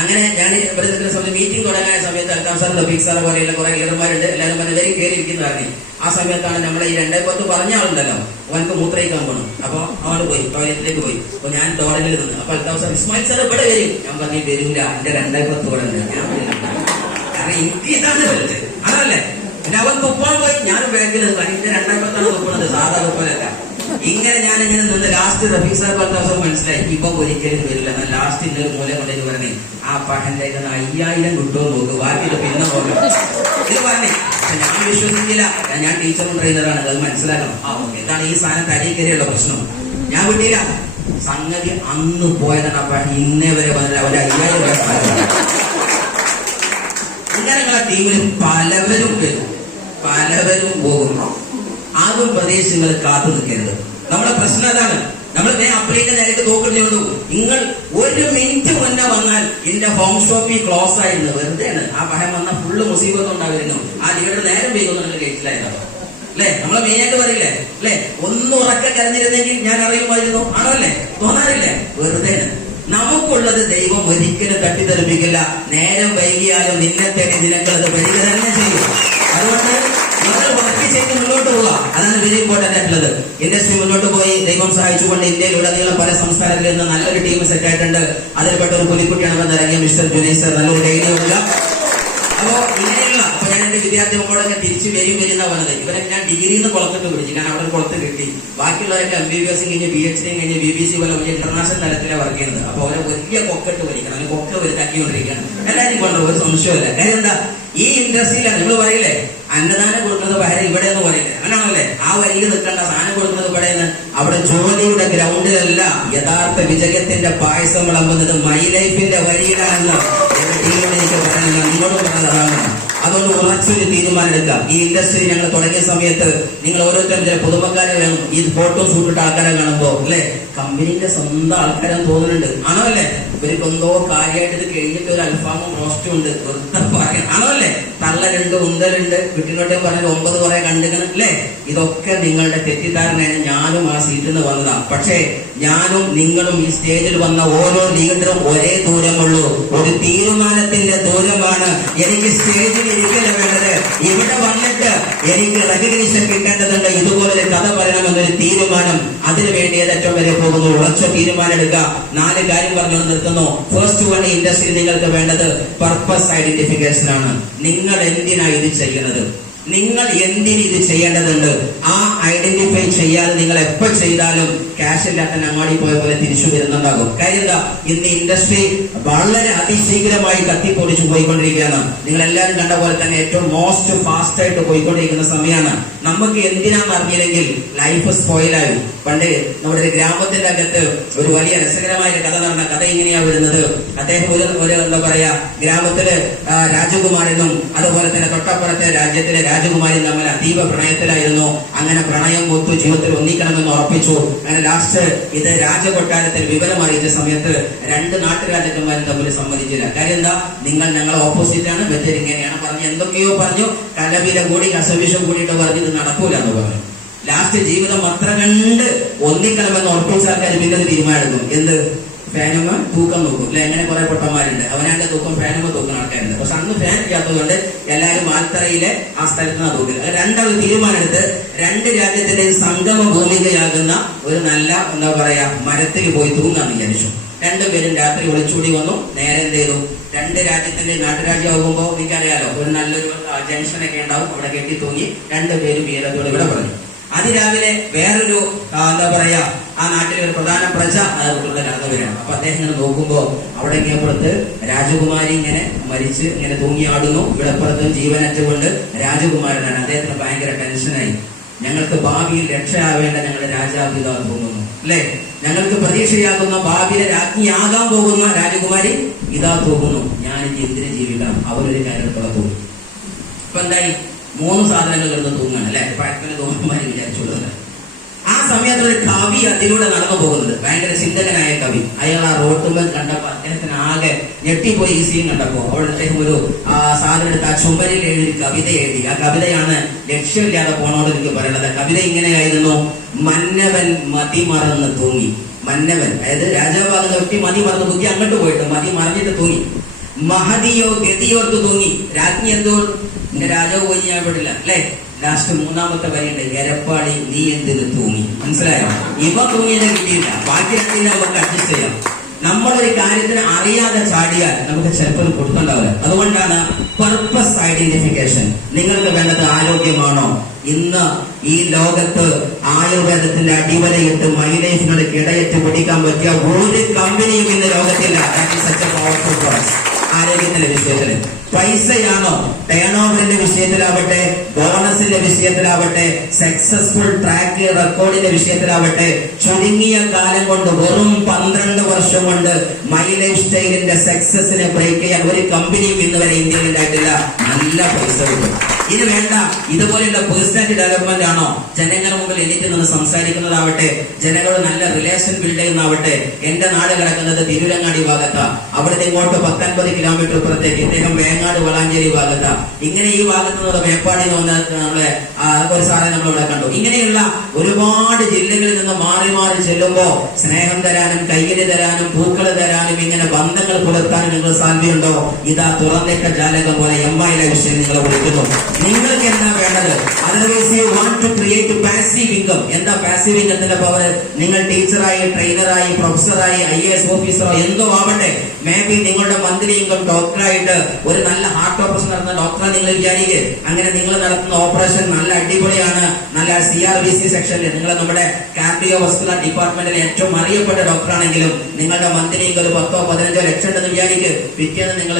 അങ്ങനെ ഞാൻ ഇവിടെ നിൽക്കുന്ന സമയത്ത് മീറ്റിംഗ് തുടങ്ങാൻ സമയത്ത് അൽത്താഫ് സാർ, ലബീഖ് സാർ പോലെയുള്ള കുറെ ലീഡർമാരുണ്ട്. എല്ലാവരും പറഞ്ഞ വരും കയറിയിരിക്കുന്ന പറഞ്ഞു. ആ സമയത്താണ് നമ്മളെ ഈ 2-10 പറഞ്ഞ ആളുണ്ടല്ലോ, അവനക്ക് മൂത്രയിക്കാൻ പോകണം. അപ്പൊ അവന് പോയി ടോയ്ലറ്റിലേക്ക് പോയി. അപ്പൊ ഞാൻ ടോയ്ലറ്റിൽ നിന്ന്. അപ്പൊ അൽത്താഫ് സാർ, ഇസ്മായിൽ സാർ ഇവിടെ വരും. ഞാൻ പറഞ്ഞു, വരില്ല, എന്റെ 2-10 ഇവിടെ ഉണ്ട്. ഞാൻ കാരണം എനിക്ക് ഇതാണ് വലുത്, അതല്ലേ? പിന്നെ അവൻ തുപ്പാൻ പോയി. ഞാനും ബാങ്കിൽ നിന്ന് എന്റെ 2-10 തുപ്പണത്, സാധാ തുപ്പലല്ല. ഇങ്ങനെ ഞാനിങ്ങനെ നിന്ന് ലാസ്റ്റ് റഫീഖ് സാർ പറഞ്ഞ മനസ്സിലായി, ഇപ്പൊ ഒരിക്കലും വരില്ല. ലാസ്റ്റ് ഇന്നൊരു മൂലം കൊണ്ടേക്ക് പറഞ്ഞേ, ആ പഹന്റെ 5000 കിട്ടുമോ നോക്ക്, ബാക്കി പിന്നെ പോകാം. ഇത് പറഞ്ഞേ. ഞാൻ വിശ്വസിക്കില്ല, ഞാൻ ടീച്ചറും ട്രെയിനറാണ്, അത് മനസ്സിലാക്കണം. ഓക്കെ, ഇതാണ് ഈ സാധനം തലയിൽ കയറിയുള്ള പ്രശ്നം. ഞാൻ വിട്ടില്ല സംഗതി. അന്ന് പോയതാണ്. അപ്പൊ ഇന്നേ വരെ വന്നില്ല. ഒരു 5000 രൂപ. ഇങ്ങനെയുള്ള ടീമിൽ പലവരും വരും, പലവരും പോകുന്നു. ആദ്യം പ്രദേശങ്ങൾ കാത്തു നിൽക്കരുത്. നമ്മുടെ പ്രശ്നം അതാണ്. നമ്മൾ അപ്പളേക്ക് നേരത്തെ നോക്കിച്ചു. നിങ്ങൾ 1 മിനിറ്റ് മുന്നേ വന്നാൽ എന്റെ ഹോം ഷോപ്പിൽ ക്ലോസ് ആയിരുന്നു. വെറുതെയാണ്. ആ ഭയം വന്ന ഫുള്ള് മുസീബത്ത് ഉണ്ടായിരുന്നു. ആ ലീഡർ നേരം വൈകുന്നുണ്ടെങ്കിൽ കേട്ടില്ലായിരുന്നു. അല്ലെ, നമ്മളെ മെയിനായിട്ട് പറയില്ലേ, അല്ലെ, ഒന്ന് ഉറക്കെ കരഞ്ഞിരുന്നെങ്കിൽ ഞാൻ അറിയുമായിരുന്നു. ആണോ അല്ലേ? തോന്നാറില്ലേ? വെറുതെയാണ്. നമുക്കുള്ളത് ദൈവം ഒരിക്കലും തട്ടിത്തെറിപ്പിക്കില്ല. നേരം വൈകിയാലും നിന്നെ തേടി നിനക്കത് വരിക തന്നെ ചെയ്യും. അതുകൊണ്ട് നിങ്ങൾ വർക്ക് ചെയ്ത് മുന്നോട്ട് പോവുക. അതാണ് വെരി ഇമ്പോർട്ടന്റ് ആയിട്ടുള്ളത്. ഇൻഡസ്ട്രി മുന്നോട്ട് പോയി ദൈവം സഹായിച്ചുകൊണ്ട് ഇന്ത്യയിലുടനീളം പല സംസ്ഥാനങ്ങളിൽ നിന്ന് നല്ലൊരു ടീം സെറ്റ് ആയിട്ടുണ്ട്. അതിൽപ്പെട്ട ഒരു പുലിക്കുട്ടിയാണ് ഇറങ്ങിയ മിസ്റ്റർ ജുനൈസ് സർ. നല്ലൊരു ഡെയിലി കൊടുക്കുക. അപ്പോ ഇങ്ങനെയുള്ള ഞാൻ എന്റെ വിദ്യാർത്ഥി മക്കളോടൊക്കെ തിരിച്ചു വരുന്ന പറഞ്ഞത്, ഇവരൊക്കെ ഞാൻ ഡിഗ്രിന്ന് കുളത്തിട്ട് പിടിച്ചു. ഞാൻ അവിടെ കുളത്ത് കിട്ടി. ബാക്കിയുള്ളവരൊക്കെ MBBS കഴിഞ്ഞ് PhD കഴിഞ്ഞ് BBC പോലെ വലിയ ഇന്റർനാഷണൽ തലത്തിലാണ് വർക്ക് ചെയ്യുന്നത്. അപ്പൊ അവരെ വലിയ കൊക്കിട്ട് വലിക്കണം, അല്ലെങ്കിൽ കൊക്ക വലുതാക്കിക്കൊണ്ടിരിക്കുകയാണ്. എല്ലാവരും കൊണ്ടു ഒരു സംശയമില്ല. കാര്യം എന്താ, ഈ ഇൻഡസ്ട്രിയിലാണ് നിങ്ങൾ പറയില്ലേ അന്നദാനം കൊടുക്കുന്നത് പകരം ഇവിടെ എന്ന് പറയില്ലേ, അങ്ങനെയാണല്ലേ? ആ വരിയിൽ നിൽക്കേണ്ട, സാധനം കൊടുക്കുന്നത് ഇവിടെയെന്ന്. അവിടെ ജോലിയുടെ ഗ്രൗണ്ടിലല്ല യഥാർത്ഥ വിജയത്തിന്റെ പായസം വിളമ്പുന്നത് മൈ ലൈഫിന്റെ വരിയിലാണെന്ന് എനിക്ക് പറയാനില്ല. നിങ്ങളോട് പറഞ്ഞത് അതാണ്. അതുകൊണ്ട് ഉറച്ചൊരു തീരുമാനം എടുക്കാം. ഈ ഇൻഡസ്ട്രി ഞങ്ങൾ തുടങ്ങിയ സമയത്ത് നിങ്ങൾ ഓരോരുത്തരും ചില പുതുമക്കാരെ വേണം. ഈ ഫോട്ടോ ഷൂട്ടിട്ട് ആൾക്കാരെ കാണുമ്പോ അല്ലെ കമ്പനിന്റെ സ്വന്തം ആൾക്കാരെന്ന് തോന്നുന്നുണ്ട്. ആണോ അല്ലേ? ഇവർക്ക് എന്തോ കാര്യമായിട്ട് ഇത് കഴിഞ്ഞിട്ട് ഒരു അൽഫാമും റോസ്റ്റും ഉണ്ട്. വെറുതെ പറയാം. ആണോ അല്ലേ? തള്ളലുണ്ട്, ഉന്തലുണ്ട്, വീട്ടിലോട്ടേ പറഞ്ഞാൽ 9 കുറെ കണ്ടുകണം അല്ലേ? ഇതൊക്കെ നിങ്ങളുടെ തെറ്റിദ്ധാരണയാണ്. ഞാനും ആ സീറ്റിൽ നിന്ന് വന്നതാ. പക്ഷേ ഞാനും നിങ്ങളും ഈ സ്റ്റേജിൽ വന്ന ഓരോ ലീഡറും ഒരേ ദൂരമുള്ളൂ. ഒരു തീരുമാനത്തിന്റെ ദൂരമാണ്. എനിക്ക് സ്റ്റേജിൽ ഇരിക്കല വേണ്ടത്. ഇവിടെ വന്നിട്ട് എനിക്ക് റെക്കഗ്നീഷൻ കിട്ടേണ്ടതുണ്ട്. ഇതുപോലെ കഥ പറയണമെന്നൊരു തീരുമാനം. അതിനുവേണ്ടി ഏറ്റവും വരെ പോകുന്നു. ഉറച്ച തീരുമാനം എടുക്കുക. 4 കാര്യം പറഞ്ഞുകൊണ്ട് നിർത്തുന്നു. ഫസ്റ്റ് വൺ, ഇൻഡസ്ട്രി നിങ്ങൾക്ക് വേണ്ടത് പർപ്പസ് ഐഡന്റിഫിക്കേഷൻ ആണ്. നിങ്ങൾ എന്തിനാണ് ഇത് ചെയ്യുന്നത്? നിങ്ങൾ എന്തിന് ഇത് ചെയ്യേണ്ടതുണ്ട്? ആ ഐഡന്റിഫൈ ചെയ്യാതെ നിങ്ങൾ എപ്പോ ചെയ്താലും ക്യാഷ് ഇല്ലാത്ത അങ്ങാടി പോയ പോലെ തിരിച്ചു വരുന്നുണ്ടാകും. കാര്യം എന്താ, ഇന്ന് ഇൻഡസ്ട്രി വളരെ അതിശീഘ്രമായി കത്തിപ്പൊടിച്ചു പോയിക്കൊണ്ടിരിക്കുകയാണ്. നിങ്ങൾ എല്ലാവരും കണ്ട പോലെ തന്നെ ഏറ്റവും മോസ്റ്റ് ഫാസ്റ്റ് ആയിട്ട് പോയിക്കൊണ്ടിരിക്കുന്ന സമയമാണ്. നമുക്ക് എന്തിനാന്ന് അറിഞ്ഞില്ലെങ്കിൽ ലൈഫ് സ്പോയിലായി. പണ്ട് നമ്മുടെ ഒരു ഗ്രാമത്തിന്റെ അകത്ത് ഒരു വലിയ രസകരമായ കഥ നടന്ന കഥ ഇങ്ങനെയാ വരുന്നത്. അദ്ദേഹം ഒരു എന്താ പറയാ, ഗ്രാമത്തില് രാജകുമാരനും അതുപോലെ തന്നെ തൊട്ടപ്പുറത്തെ രാജ്യത്തിലെ രാജകുമാരിയും തമ്മിൽ അതീവ പ്രണയത്തിലായിരുന്നു. അങ്ങനെ പ്രണയം ഒത്തു ജീവിതത്തിൽ ഒന്നിക്കണമെന്ന് ഉറപ്പിച്ചു. അങ്ങനെ ലാസ്റ്റ് ഇത് രാജകൊട്ടാരത്തിൽ വിവരം അറിയിച്ച സമയത്ത് 2 നാട്ടുരാജാക്കന്മാരും തമ്മിൽ സമ്മതിച്ചില്ല. കാര്യം എന്താ, നിങ്ങൾ ഞങ്ങളെ ഓപ്പോസിറ്റ് ആണ്, ബദ്ധർ ഇങ്ങനെയാണ് പറഞ്ഞ് എന്തൊക്കെയോ പറഞ്ഞു. കലവില കൂടി കസവിഷം കൂടിയിട്ട് പറഞ്ഞ് ഇത് നടക്കൂല എന്ന് പറഞ്ഞു. ലാസ്റ്റ് ജീവിതം അത്ര കണ്ട് ഒന്നിക്കണമെന്ന് ഉറപ്പിച്ച ആൾക്കാർ പിന്നെ തീരുമാനമെടുക്കും. എന്ത്? ഫാനുമ തൂക്കം നോക്കും അല്ലെ? അങ്ങനെ കുറെ പൊട്ടന്മാരുണ്ട്. അവനാന്റെ തൂക്കം ഫാനുമ തൂക്കുന്ന ആൾക്കാരുണ്ട്. പക്ഷെ അന്ന് ഫാൻ ഇല്ലാത്തതുകൊണ്ട് എല്ലാവരും ആൽത്തറയിലെ ആ സ്ഥലത്ത് നിന്നാണ് തൂക്കില്ല. രണ്ടാമത് തീരുമാനമെടുത്ത് 2 രാജ്യത്തിന്റെ സംഗമ ഭൂമികയാകുന്ന ഒരു നല്ല എന്താ പറയാ മരത്തിൽ പോയി തൂങ്ങാന്ന് വിചാരിച്ചു. 2 പേരും രാത്രി ഒളിച്ചൂടി വന്നു. നേരെ എന്ത് ചെയ്തു? 2 രാജ്യത്തിന്റെ നാട്ടുരാജ്യമാകുമ്പോ എനിക്കറിയാലോ, ഒരു നല്ലൊരു ജംഗ്ഷനൊക്കെ ഉണ്ടാവും. അവിടെ കെട്ടി തൂങ്ങി 2 പേരും വീരത്തോട് ഇവിടെ പറഞ്ഞു. അതിരാവിലെ വേറൊരു എന്താ പറയാ ആ നാട്ടിലെ ഒരു പ്രധാന പ്രജ അതുകൊണ്ടുള്ള രാഘവരാണ്. അപ്പൊ അദ്ദേഹം ഇങ്ങനെ നോക്കുമ്പോ അവിടെ ഇങ്ങേപ്പുറത്ത് രാജകുമാരി ഇങ്ങനെ മരിച്ച് ഇങ്ങനെ തൂങ്ങിയാടുന്നു. ഇവിടെപ്പുറത്തും ജീവനറ്റുകൊണ്ട് രാജകുമാരനാണ്. അദ്ദേഹത്തിന് ഭയങ്കര ടെൻഷനായി. ഞങ്ങൾക്ക് ഭാവിയിൽ രക്ഷയാവേണ്ട ഞങ്ങളുടെ രാജാവിതാ തോന്നുന്നു അല്ലെ? ഞങ്ങൾക്ക് പ്രതീക്ഷയാകുന്ന ഭാവിയിലെ രാജ്ഞിയാകാൻ പോകുന്ന രാജകുമാരി ഇതാ തോന്നുന്നു. ഞാൻ എന്തിനു ജീവിക്കാം? അവരൊരു കാര്യത്തോടെ തോന്നി. ഇപ്പൊ എന്തായി? 3 സാധനങ്ങൾ എടുത്ത് തൂങ്ങാണ് അല്ലെ? പഴക്കന് തോന്നുമാരി വിചാരിച്ചുള്ളത്. ആ സമയത്ത് ഒരു കവി അതിലൂടെ നടന്നു പോകുന്നത്, ഭയങ്കര ചിന്തകനായ കവി. അയാൾ ആ റോട്ടുമ്പോൾ കണ്ടപ്പോ അദ്ദേഹത്തിന് ആകെ ഞെട്ടിപ്പോയി. ഈ സീൻ കണ്ടപ്പോ അവിടെ അദ്ദേഹം ഒരു സാധനം എടുത്ത് ആ ചുമരിൽ എഴുതി കവിത എഴുതി. ആ കവിതയാണ് ലക്ഷ്യമില്ലാതെ പോണോട് എനിക്ക് പറയുന്നത്. കവിത ഇങ്ങനെയായിരുന്നു: മന്നവൻ മതിമറന്ന് തൂങ്ങി. മന്നവൻ അതായത് രാജാവാകുന്ന വ്യക്തി മതി മറന്ന് ബുദ്ധി അങ്ങോട്ട് പോയിട്ട് മതി മറിഞ്ഞിട്ട് തൂങ്ങി. മഹതിയോ ഗതിയോർക്ക് തൂങ്ങി. രാജ്ഞി എന്തോ എന്റെ രാജാവ് പോയി ഞാൻ വിടില്ല അല്ലെ? ലാസ്റ്റ് 3ാമത്തെ വരിയുണ്ട്: എരപ്പാടി നീ എന്തിന് തൂങ്ങി. മനസ്സിലായോ? ഇവ തൂങ്ങിയതിനെ കിട്ടിയില്ല. ബാക്കി 2 നമുക്ക് അഡ്ജസ്റ്റ് ചെയ്യാം. നമ്മളൊരു കാര്യത്തിന് അറിയാതെ ചാടിയാൽ നമുക്ക് ചിലപ്പോൾ കൊടുത്തുണ്ടാവില്ല. അതുകൊണ്ടാണ് പർപ്പസ് ഐഡന്റിഫിക്കേഷൻ. നിങ്ങൾക്ക് വേണ്ടത് ആരോഗ്യമാണോ? ഇന്ന് ഈ ലോകത്ത് ആയുർവേദത്തിന്റെ അടിവരയിട്ട് മൈ ലൈഫിനോട് കിടയറ്റ് പിടിക്കാൻ പറ്റിയ ഒരു കമ്പനിയും ഇന്ന് ലോകത്തില്ല. ആരോഗ്യത്തിന്റെ വിഷയത്തില്. പൈസയാണോ? ടേൺ ഓവറിന്റെ വിഷയത്തിലാവട്ടെ, ബോണസിന്റെ വിഷയത്തിലാവട്ടെ, സക്സസ്ഫുൾ ട്രാക്ക് റെക്കോർഡിന്റെ വിഷയത്തിലാവട്ടെ, ചുരുങ്ങിയ കാലം കൊണ്ട് വെറും 12 വർഷം കൊണ്ട് മൈ ലൈഫ് സ്റ്റൈലിന്റെ സക്സസിനെ ബ്രേക്ക് ചെയ്യാൻ ഒരു കമ്പനിയും ഇന്ന് വരെ ഇന്ത്യയിൽ ഉണ്ടായിട്ടില്ല. നല്ല പൈസ കിട്ടും. ഇത് വേണ്ട, ഇതുപോലെയുള്ള പേഴ്സണാലിറ്റി ഡെവലപ്മെന്റ് ആണോ? ജനങ്ങളുടെ മുമ്പിൽ എനിക്ക് നിന്ന് സംസാരിക്കുന്നതാവട്ടെ, ജനങ്ങളോട് നല്ല റിലേഷൻ ബിൽഡ് ചെയ്യുന്നതാവട്ടെ. എന്റെ നാട് കിടക്കുന്നത് തിരുവരങ്ങാടി ഭാഗത്താ. അവിടുന്ന് ഇങ്ങോട്ട് 19 കിലോമീറ്റർ പുറത്തേക്ക് ഇദ്ദേഹം വേങ്ങാട് വളാഞ്ചേരി ഭാഗത്താ. ഇങ്ങനെ ഈ ഭാഗത്ത് നിന്ന് മേപ്പാടി വന്ന് നമ്മളെ ഒരു സാറെ നമ്മളിവിടെ കണ്ടു. ഇങ്ങനെയുള്ള ഒരുപാട് ജില്ലകളിൽ നിന്ന് മാറി മാറി ചെല്ലുമ്പോ സ്നേഹം തരാനും കയ്യില് തരാനും പൂക്കള് തരാനും ഇങ്ങനെ ബന്ധങ്ങൾ പുലർത്താനും നിങ്ങൾ സാധ്യതയുണ്ടോ? ഇതാ തുറന്നിട്ട ജാലകം പോലെ MI ലൈഫ് നിങ്ങളെ വിളിക്കുന്നു. നിങ്ങൾക്ക് എന്താ വേണ്ടത്? Otherwise you want to create passive income. എന്താ പാസീവ് ഇൻകത്തിന്റെ പവർ? നിങ്ങൾ ടീച്ചറായി, ട്രെയിനറായി, പ്രൊഫസറായി, IAS ഓഫീസറോ എന്തോ ആവട്ടെ, മേ ബി നിങ്ങളുടെ മന്ത്ലി ഇൻകം ഡോക്ടറായിട്ട് ഒരു നല്ല ഹാർട്ട് ഓപ്പറേഷൻ നടത്തുന്ന ഡോക്ടറെ നിങ്ങൾ വിചാരിക്കുക. അങ്ങനെ നിങ്ങൾ നടത്തുന്ന ഓപ്പറേഷൻ നല്ല അടിപൊളിയാണ്, നല്ല CRBC സെക്ഷനിൽ നിങ്ങൾ നമ്മുടെ കാർഡിയോ വസ്കുലർ ഡിപ്പാർട്ട്മെന്റിൽ ഏറ്റവും അറിയപ്പെട്ട ഡോക്ടറാണെങ്കിലും നിങ്ങളുടെ മന്ത്ലി ഇൻകം ഒരു 10 ഓ 15 ഓ ലക്ഷം ഉണ്ടെന്ന് വിചാരിക്കുക. പിറ്റേന്ന് നിങ്ങൾ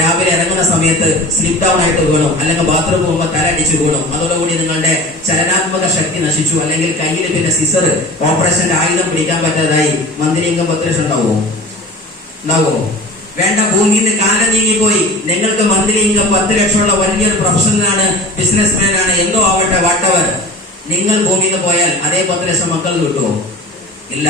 രാവിലെ ഇറങ്ങുന്ന സമയത്ത് സ്ലിപ്പ് ഡൗൺ ആയിട്ട് വീണു, അല്ലെങ്കിൽ ബാത്റൂം പോകുമ്പോൾ തല അടിച്ചു വീണു, അതോടുകൂടി നിങ്ങളുടെ ചലനാത്മക ശക്തി നശിച്ചു, അല്ലെങ്കിൽ കയ്യിൽ പിന്നെ സിസർ ഓപ്പറേഷന്റെ ആയുധം പിടിക്കാൻ പറ്റാതായി, മന്ത്ലി ഇൻകം 10 ലക്ഷം ഉണ്ടാവുമോ? വേണ്ട. ഭൂമിയിൽ നിന്ന് കാലം നീങ്ങിപ്പോയി. നിങ്ങൾക്ക് മന്ത്ലി ഇൻകം 10 ലക്ഷമുള്ള വലിയൊരു പ്രൊഫഷണലാണ്, ബിസിനസ്മാൻ ആണ്, എന്തോ ആവട്ടെ, വാട്ടവർ. നിങ്ങൾ ഭൂമിയിൽ നിന്ന് പോയാൽ അതേ 10 ലക്ഷം മക്കൾ കിട്ടുമോ? ഇല്ല.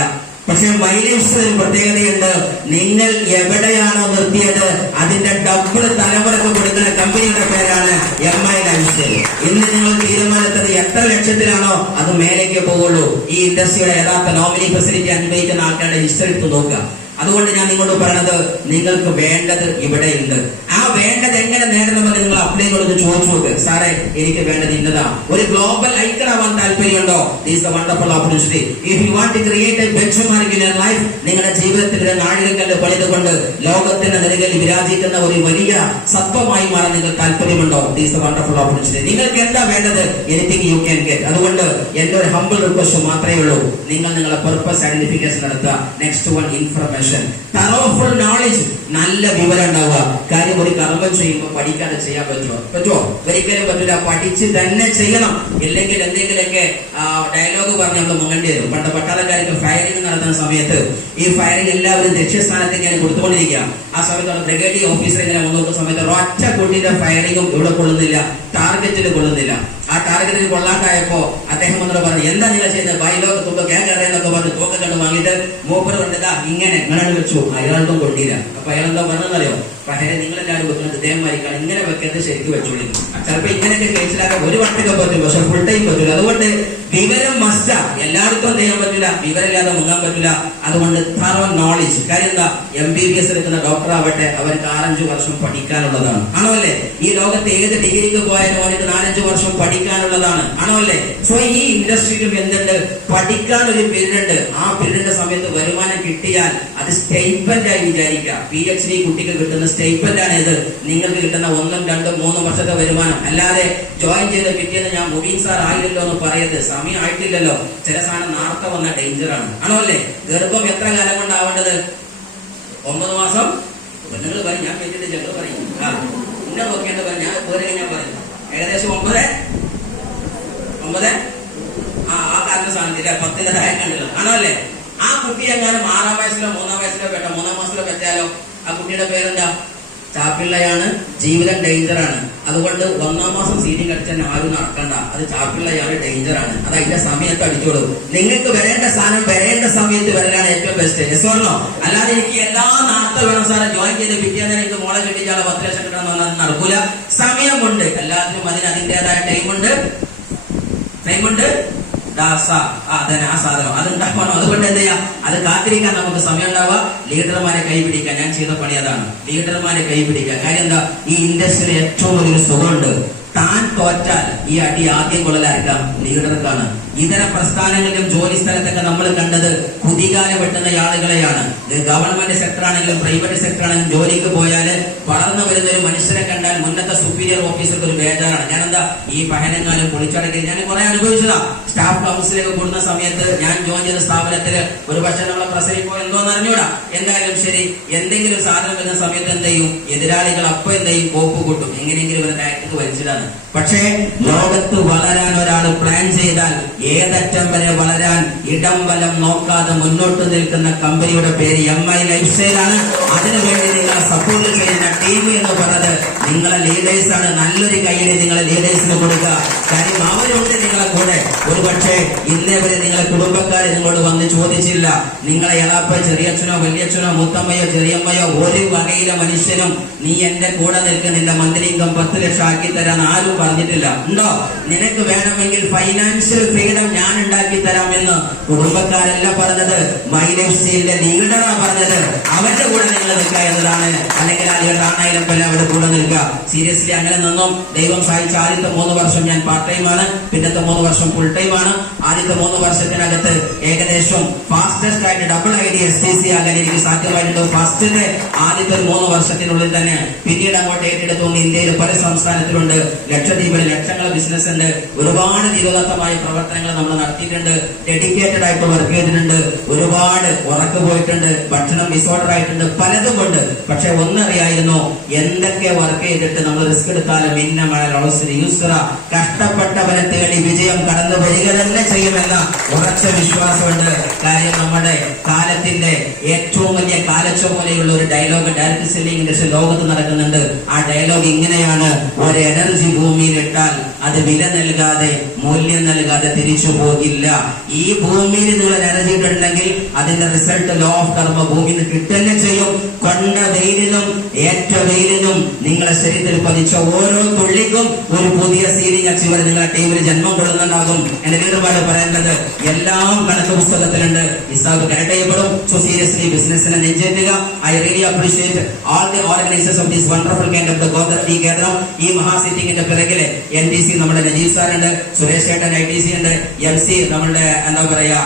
പക്ഷെ മൈ ലൈഫ് പ്രത്യേകതയുണ്ട്. നിങ്ങൾ എവിടെയാണോ നിർത്തിയത് അതിന്റെ ഡബിൾ തലമുറക്ക് കൊടുക്കുന്ന കമ്പനിയുടെ പേരാണ് MI ലൈഫ്. ഇന്ന് നിങ്ങൾ തീരുമാനിച്ചത് എത്ര ലക്ഷത്തിലാണോ അത് മേലേക്ക് പോകുള്ളൂ. ഈ ഇൻഡസ്ട്രിയുടെ യഥാർത്ഥ നോമിനി ഫെസിലിറ്റി അനുഭവിക്കുന്ന ആൾക്കാരുടെ ഹിസ്റ്ററി എടുത്ത് നോക്കുക. അതുകൊണ്ട് ഞാൻ നിങ്ങളോട് പറയണത്, നിങ്ങൾക്ക് വേണ്ടത് ഇവിടെയുണ്ട്. ആ വേണ്ടത് എങ്ങനെ നേടണമെന്ന് നിങ്ങൾ അപ്ലൈകളൊന്ന് ചോദിച്ചു നോക്ക്. സാറേ, എനിക്ക് വേണ്ടത് ഇന്നതാ. ഒരു ഗ്ലോബൽ ഐക്കൺ ആവാൻ താല്പര്യമുണ്ടോ? This a wonderful opportunity. If you want to create a benchmark in your life, നിങ്ങളുടെ ജീവിതത്തിന്റെ നാഴികക്കല്ല് പണിതുകൊണ്ട് ലോകത്തിന്റെ നിലയിൽ വിരാജിക്കുന്ന ഒരു വലിയ സത്വമായി മാറാൻ നിങ്ങൾ താല്പര്യമുണ്ടോ? This a wonderful opportunity. നിങ്ങൾക്ക് എന്താ വേണ്ടത്? Anything you can get. അതുകൊണ്ട് എന്റെ ഒരു ഹംബിൾ റിക്വസ്റ്റ് മാത്രമേ ഉള്ളൂ, നിങ്ങൾ നിങ്ങളുടെ പർപ്പസ് ഐഡന്റിഫിക്കേഷൻ നടത്തുക. Next one, information. Thoroughful knowledge. നല്ല വിവരം ഉണ്ടാവുക. കാര്യം ഒരു കർമ്മം ചെയ്യുമ്പോൾ പഠിക്കാതെ ചെയ്യാൻ പറ്റുമോ? ഒരിക്കലും പറ്റില്ല. പഠിച്ച് തന്നെ ചെയ്യണം. ഇല്ലെങ്കിൽ എന്തെങ്കിലുമൊക്കെ ഡയലോഗ് പറഞ്ഞ് നമ്മൾ മുങ്ങേണ്ടി വരും. പണ്ട് പട്ടാളക്കാർക്ക് ഫയറിംഗ് നടത്തുന്ന സമയത്ത് ഈ ഫയറിംഗ് എല്ലാവരും ലക്ഷ്യസ്ഥാനത്തേക്ക് ഞാൻ കൊടുത്തുകൊണ്ടിരിക്കുക. ആ സമയത്ത് ബ്രിഗേഡിയർ ഓഫീസർ ഇങ്ങനെ വന്നു സമയത്ത് ഒരൊറ്റ കുട്ടിയുടെ ഫയറിംഗും ഇവിടെ കൊള്ളുന്നില്ല, ടാർഗറ്റിൽ കൊള്ളുന്നില്ല. ആ ടാർഗറ്റിൽ കൊള്ളാണ്ടായപ്പോ അദ്ദേഹം വന്നിട്ട് പറഞ്ഞു, എന്താ നിങ്ങൾ ചെയ്യുന്നത്? ബൈലോക്ക് തുമ്പ് കേക്കറിയെന്നൊക്കെ പറഞ്ഞ് തോക്ക കണ്ട് വാങ്ങിയിട്ട് മൂപ്പർ കൊണ്ടതാ ഇങ്ങനെ വെച്ചു. അയാളും കൊണ്ടില്ല. അപ്പൊ അയാളെന്താ പറഞ്ഞെന്നറിയോ? പക്ഷേ നിങ്ങളെല്ലാവരും വെക്കുന്നത് ഇദ്ദേഹമായിരിക്കണം, ഇങ്ങനെ വെക്കരുത്, ശരിക്കും വെച്ചോളി. ചിലപ്പോ ഇങ്ങനെയൊക്കെ കേസിലാക്കാൻ ഒരു വട്ടൊക്കെ പറ്റും, പക്ഷെ ഫുൾ ടൈം പറ്റില്ല. അതുകൊണ്ട് വിവരം മസ്റ്റാ. എല്ലാവർക്കും ചെയ്യാൻ പറ്റില്ല, വിവരമില്ലാതെ മുങ്ങാൻ പറ്റില്ല. അതുകൊണ്ട് തറോ നോളജ്. കാര്യം എന്താ? MBBS എടുക്കുന്ന ഡോക്ടർ ആവട്ടെ, അവർക്ക് 6-5 വർഷം പഠിക്കാനുള്ളതാണ്. ആണോ അല്ലേ? ഈ ലോകത്ത് ഏത് ഡിഗ്രിക്ക് പോയാലും അവർക്ക് 4-5 വർഷം പഠിക്കാനുള്ളതാണ്. ആണോ അല്ലേ? സോ ഈ ഇൻഡസ്ട്രിയിലും എന്തുണ്ട്? പഠിക്കാൻ ഒരു പീരീഡ് ഉണ്ട്. ആ പീരീഡിന്റെ സമയത്ത് വരുമാനം കിട്ടിയാൽ അത് സ്റ്റൈപ്പൻഡായി വിചാരിക്കുക. PhD കുട്ടിക്ക് കിട്ടുന്ന സ്റ്റൈപ്പൻഡാണ് ഇത്. നിങ്ങൾക്ക് കിട്ടുന്ന 1, 2, 3 വർഷത്തെ വരുമാനം. അല്ലാതെ ജോയിൻ ചെയ്ത പിറ്റേന്ന് ഞാൻ മുബീൻ സാർ ആയില്ലല്ലോ എന്ന് പറയരുത്. സമയം ആയിട്ടില്ലല്ലോ. ചില സാധനം നാർത്ത വന്ന ഡേഞ്ചറാണ്. ആണോ അല്ലേ? ഗർഭം എത്ര കാലം കൊണ്ടാവേണ്ടത്? 9 മാസം. പെണ്ണുങ്ങൾ പറയും, ഞാൻ കേട്ടിട്ട് ഞങ്ങൾ പറയും ഇന്ന നോക്കേണ്ട പറയും, ഞാൻ പേര് കഴിഞ്ഞാൽ പറയും ഏകദേശം 9 ആ കാലത്തെ സാധനത്തില്ല 10 താഴെ കണ്ടല്ലോ. ആണോ അല്ലേ? ആ കുട്ടി എങ്ങാനും 6-ാം വയസ്സിലോ 3-ാം വയസ്സിലോ 3-ാം മാസത്തിലോ പറ്റാലോ ആ കുട്ടിയുടെ പേരെന്താ? ചാപ്പിള്ളയാണ്. ജീവിതം ഡേഞ്ചറാണ്. അതുകൊണ്ട് 1-ാം മാസം സീറ്റിംഗ് അടിച്ചാൽ ആരും നടക്കണ്ട. അത് ചാപ്പിള്ളയാണ്, ഡേഞ്ചറാണ്. അത് അതിന്റെ സമയത്ത് അടിച്ചോളൂ. നിങ്ങൾക്ക് വരേണ്ട സാധനം വരേണ്ട സമയത്ത് വരലാണ് ഏറ്റവും ബെസ്റ്റ്. എസ്വർണോ? അല്ലാതെ എനിക്ക് എല്ലാ നാർത്ത വേണം സാറെ, ജോയിൻ ചെയ്ത് പിറ്റേന്ന് എനിക്ക് മോളെ കിട്ടിച്ചാൽ 10 ലക്ഷം കിട്ടണം എന്ന് നടക്കൂല. സമയമുണ്ട്. എല്ലാത്തിനും അതിൻ്റെതായ ടൈമുണ്ട്. അതന്നെ ആ സാധനം അതുണ്ടാക്കണം. അതുകൊണ്ട് എന്ത് ചെയ്യാം? അത് കാത്തിരിക്കാൻ നമുക്ക് സമയം ഉണ്ടാവുക. ലീഡർമാരെ കൈപിടിക്കാൻ. ഞാൻ ചെയ്ത പണി അതാണ്, ലീഡർമാരെ കൈപിടിക്കാൻ. കാര്യം എന്താ? ഈ ഇൻഡസ്ട്രിയിൽ ഏറ്റവും വലിയൊരു സുഖമുണ്ട്. താൻ തോറ്റാൽ ഈ അടി ആദ്യം കൊള്ളലായിരിക്കാം ലീഡർക്കാണ്. ഇതര പ്രസ്ഥാനങ്ങളിലും ജോലി സ്ഥലത്തൊക്കെ നമ്മൾ കണ്ടത് കുതികാല വെട്ടുന്ന ആളുകളെയാണ്. ഗവൺമെന്റ് സെക്ടർ ആണെങ്കിലും പ്രൈവറ്റ് സെക്ടർ ആണെങ്കിലും ജോലിക്ക് പോയാൽ വളർന്നു വരുന്ന ഒരു മനുഷ്യരെ കണ്ടാൽ മുന്നത്തെ സുപ്പീരിയർ ഓഫീസർക്ക് ഒരു ബേജാറാണ്. ഞാനെന്താ ഈ പഹനങ്ങാലും പൊളിച്ചടക്കി ഞാൻ കുറെ അനുഭവിച്ചതാ. സ്റ്റാഫ് കൗൺസിലൊക്കെ കൂടുന്ന സമയത്ത് ഞാൻ ജോയിൻ ചെയ്ത സ്ഥാപനത്തില് ഒരു പക്ഷെ നമ്മളെ പ്രസരിപ്പോ എന്തോന്ന് അറിഞ്ഞൂടാ. എന്തായാലും ശരി, എന്തെങ്കിലും ഒരു സാധനം വരുന്ന സമയത്ത് എന്ത് ചെയ്യും, എതിരാളികൾ അപ്പൊ എന്ത് ചെയ്യും, കോപ്പ് കൂട്ടും, എങ്ങനെയെങ്കിലും ഒരു ഡയറക്റ്റ് വലിച്ചിടാണ്. പക്ഷേ ലോകത്ത് വളരാൻ ഒരാൾ പ്ലാൻ ചെയ്താൽ ഏതറ്റം വരെ വളരാൻ ഇടം വലം നോക്കാതെ മുന്നോട്ട് നിൽക്കുന്ന കമ്പനിയുടെ പേര് MI ലൈഫ് സ്റ്റൈലാണ്. അതിനുവേണ്ടി നിങ്ങളെ സപ്പോർട്ട് ചെയ്യുന്ന ടീം എന്ന് പറഞ്ഞത് നിങ്ങളെ ലീഡേഴ്സ് ആണ്. നല്ലൊരു കയ്യിൽ നിങ്ങളെ ലീഡേഴ്സിന് കൊടുക്കുക. കാര്യം അവരുണ്ട് നിങ്ങളെ കൂടെ. ഒരു പക്ഷേ ഇന്നേ വരെ നിങ്ങളെ കുടുംബക്കാർ നിങ്ങളോട് വന്ന് ചോദിച്ചില്ല, നിങ്ങളെ എളാപ്പ ചെറിയച്ഛനോ വലിയച്ഛനോ മുത്തമ്മയോ ചെറിയമ്മയോ ഒരു വകയിലെ മനുഷ്യനും നീ എന്റെ കൂടെ നിൽക്കുന്ന നിന്റെ മന്ത്ലി ഇൻകം 10 ലക്ഷം ആക്കി തരാൻ ആരും പറഞ്ഞിട്ടില്ല. ഉണ്ടോ? നിനക്ക് വേണമെങ്കിൽ ഫൈനാൻഷ്യൽ ഫ്രീഡം ഞാൻ ഉണ്ടാക്കി തരാമെന്ന് കുടുംബക്കാരല്ല പറഞ്ഞത്, മൈ ലൈഫ് സ്റ്റൈലിന്റെ ലീഡറാ പറഞ്ഞത്. അവരുടെ കൂടെ നിങ്ങൾ നിൽക്കുക എന്നതാണ്. അല്ലെങ്കിൽ ആ ലീഡർ ആണായാലും പോലെ അവരുടെ കൂടെ നിൽക്കുക. സീരിയസ്ലി അങ്ങനെ നിന്നും ദൈവം സഹായിച്ച ആദ്യത്തെ 3 വർഷം ഞാൻ പാർട്ട് ടൈം ആണ്, പിന്നത്തെ 3 വർഷം ഫുൾ ടൈം ആണ്. ആദ്യത്തെ 3 വർഷത്തിനകത്ത് ഏകദേശം ഫാസ്റ്റസ്റ്റ് ആയിട്ട് ഡബിൾ ID STC ആകാൻ എനിക്ക് സാധ്യമായിട്ടുണ്ട്. ഫസ്റ്റിന്റെ ആദ്യത്തെ 3 വർഷത്തിനുള്ളിൽ തന്നെ. പിന്നീട് അങ്ങോട്ട് ഏറ്റെടുത്തു ഇന്ത്യയിൽ പല സംസ്ഥാനത്തിലുണ്ട്. ലക്ഷദ്വീപിൽ ലക്ഷങ്ങൾ ബിസിനസ് ഉണ്ട്. ഒരുപാട് ദീർഘമായ പ്രവർത്തനങ്ങൾ നമ്മൾ നടത്തിയിട്ടുണ്ട്. ഡെഡിക്കേറ്റഡ് ആയിട്ട് വർക്ക് ചെയ്തിട്ടുണ്ട്. ഒരുപാട് ഉറക്ക് പോയിട്ടുണ്ട്. ഭക്ഷണം ഡിസോർഡർ ആയിട്ടുണ്ട്. പലതും കൊണ്ട്. പക്ഷെ ഒന്നറിയായിരുന്നു, എന്തൊക്കെ വർക്ക് ചെയ്തിട്ട് നമ്മൾ റിസ്ക് എടുത്താലും കഷ്ടപ്പെട്ടവനെ തേടി വിജയം കടന്നു വരിക തന്നെ ചെയ്യുമെന്ന ഉറച്ച വിശ്വാസമുണ്ട്. കാര്യം നമ്മുടെ കാലത്തിന്റെ ഏറ്റവും വലിയ കാലച്ച പോലെയുള്ള ഒരു ഡയലോഗ് ഡയറക്ട് സെല്ലിംഗ് ഇൻഡസ്ട്രി ലോകത്ത് നടക്കുന്നുണ്ട്. ആ ഡയലോഗ് ഇങ്ങനെയാണ്: ഒരു എനർജി ഭൂമിയിൽ ഇട്ടാൽ അത് വില നൽകാതെ മൂല്യം നൽകാതെ തിരിച്ചു പോകില്ല. ഈ ഭൂമിയിൽ നിങ്ങൾ എനർജി ഇട്ടിട്ടുണ്ടെങ്കിൽ അതിന്റെ റിസൾട്ട് ലോ ഓഫ് കർമ്മ ഭൂമിയിൽ നിന്ന് കിട്ടുകയും ചെയ്യും. കൊണ്ട വെയിലിനും ഏറ്റ വെയിലിനും നിങ്ങളെ ശരീരത്തിൽ പതിച്ച ഓരോ തുള്ളിക്കും ഒരു പുതിയ സീലിംഗ് അച്ചീവർ നിങ്ങളെ ടീമിൽ ജന്മം കൊള്ളുന്നുണ്ടാകും. എന്റെ ലീഡർമാര് പറയേണ്ടത് എല്ലാം കണക്ക് പുസ്തകത്തിലുണ്ട്. ഹിസാബ് കറക്റ്റ് ചെയ്യപ്പെടും. സോ സീരിയസ്ലി ബിസിനസിനെ നെഞ്ചേറ്റുക. I really appreciate all the organisers of this wonderful camp of the ഗോദർട്ടി കേന്ദ്രം. ഈ മഹാസിറ്റിംഗിന്റെ പിറകില് NTC നമ്മുടെ നജീബ് സാറുണ്ട്, സുരേഷ് ചേട്ടൻ ITC ഉണ്ട്, MC നമ്മുടെ എന്താ പറയാ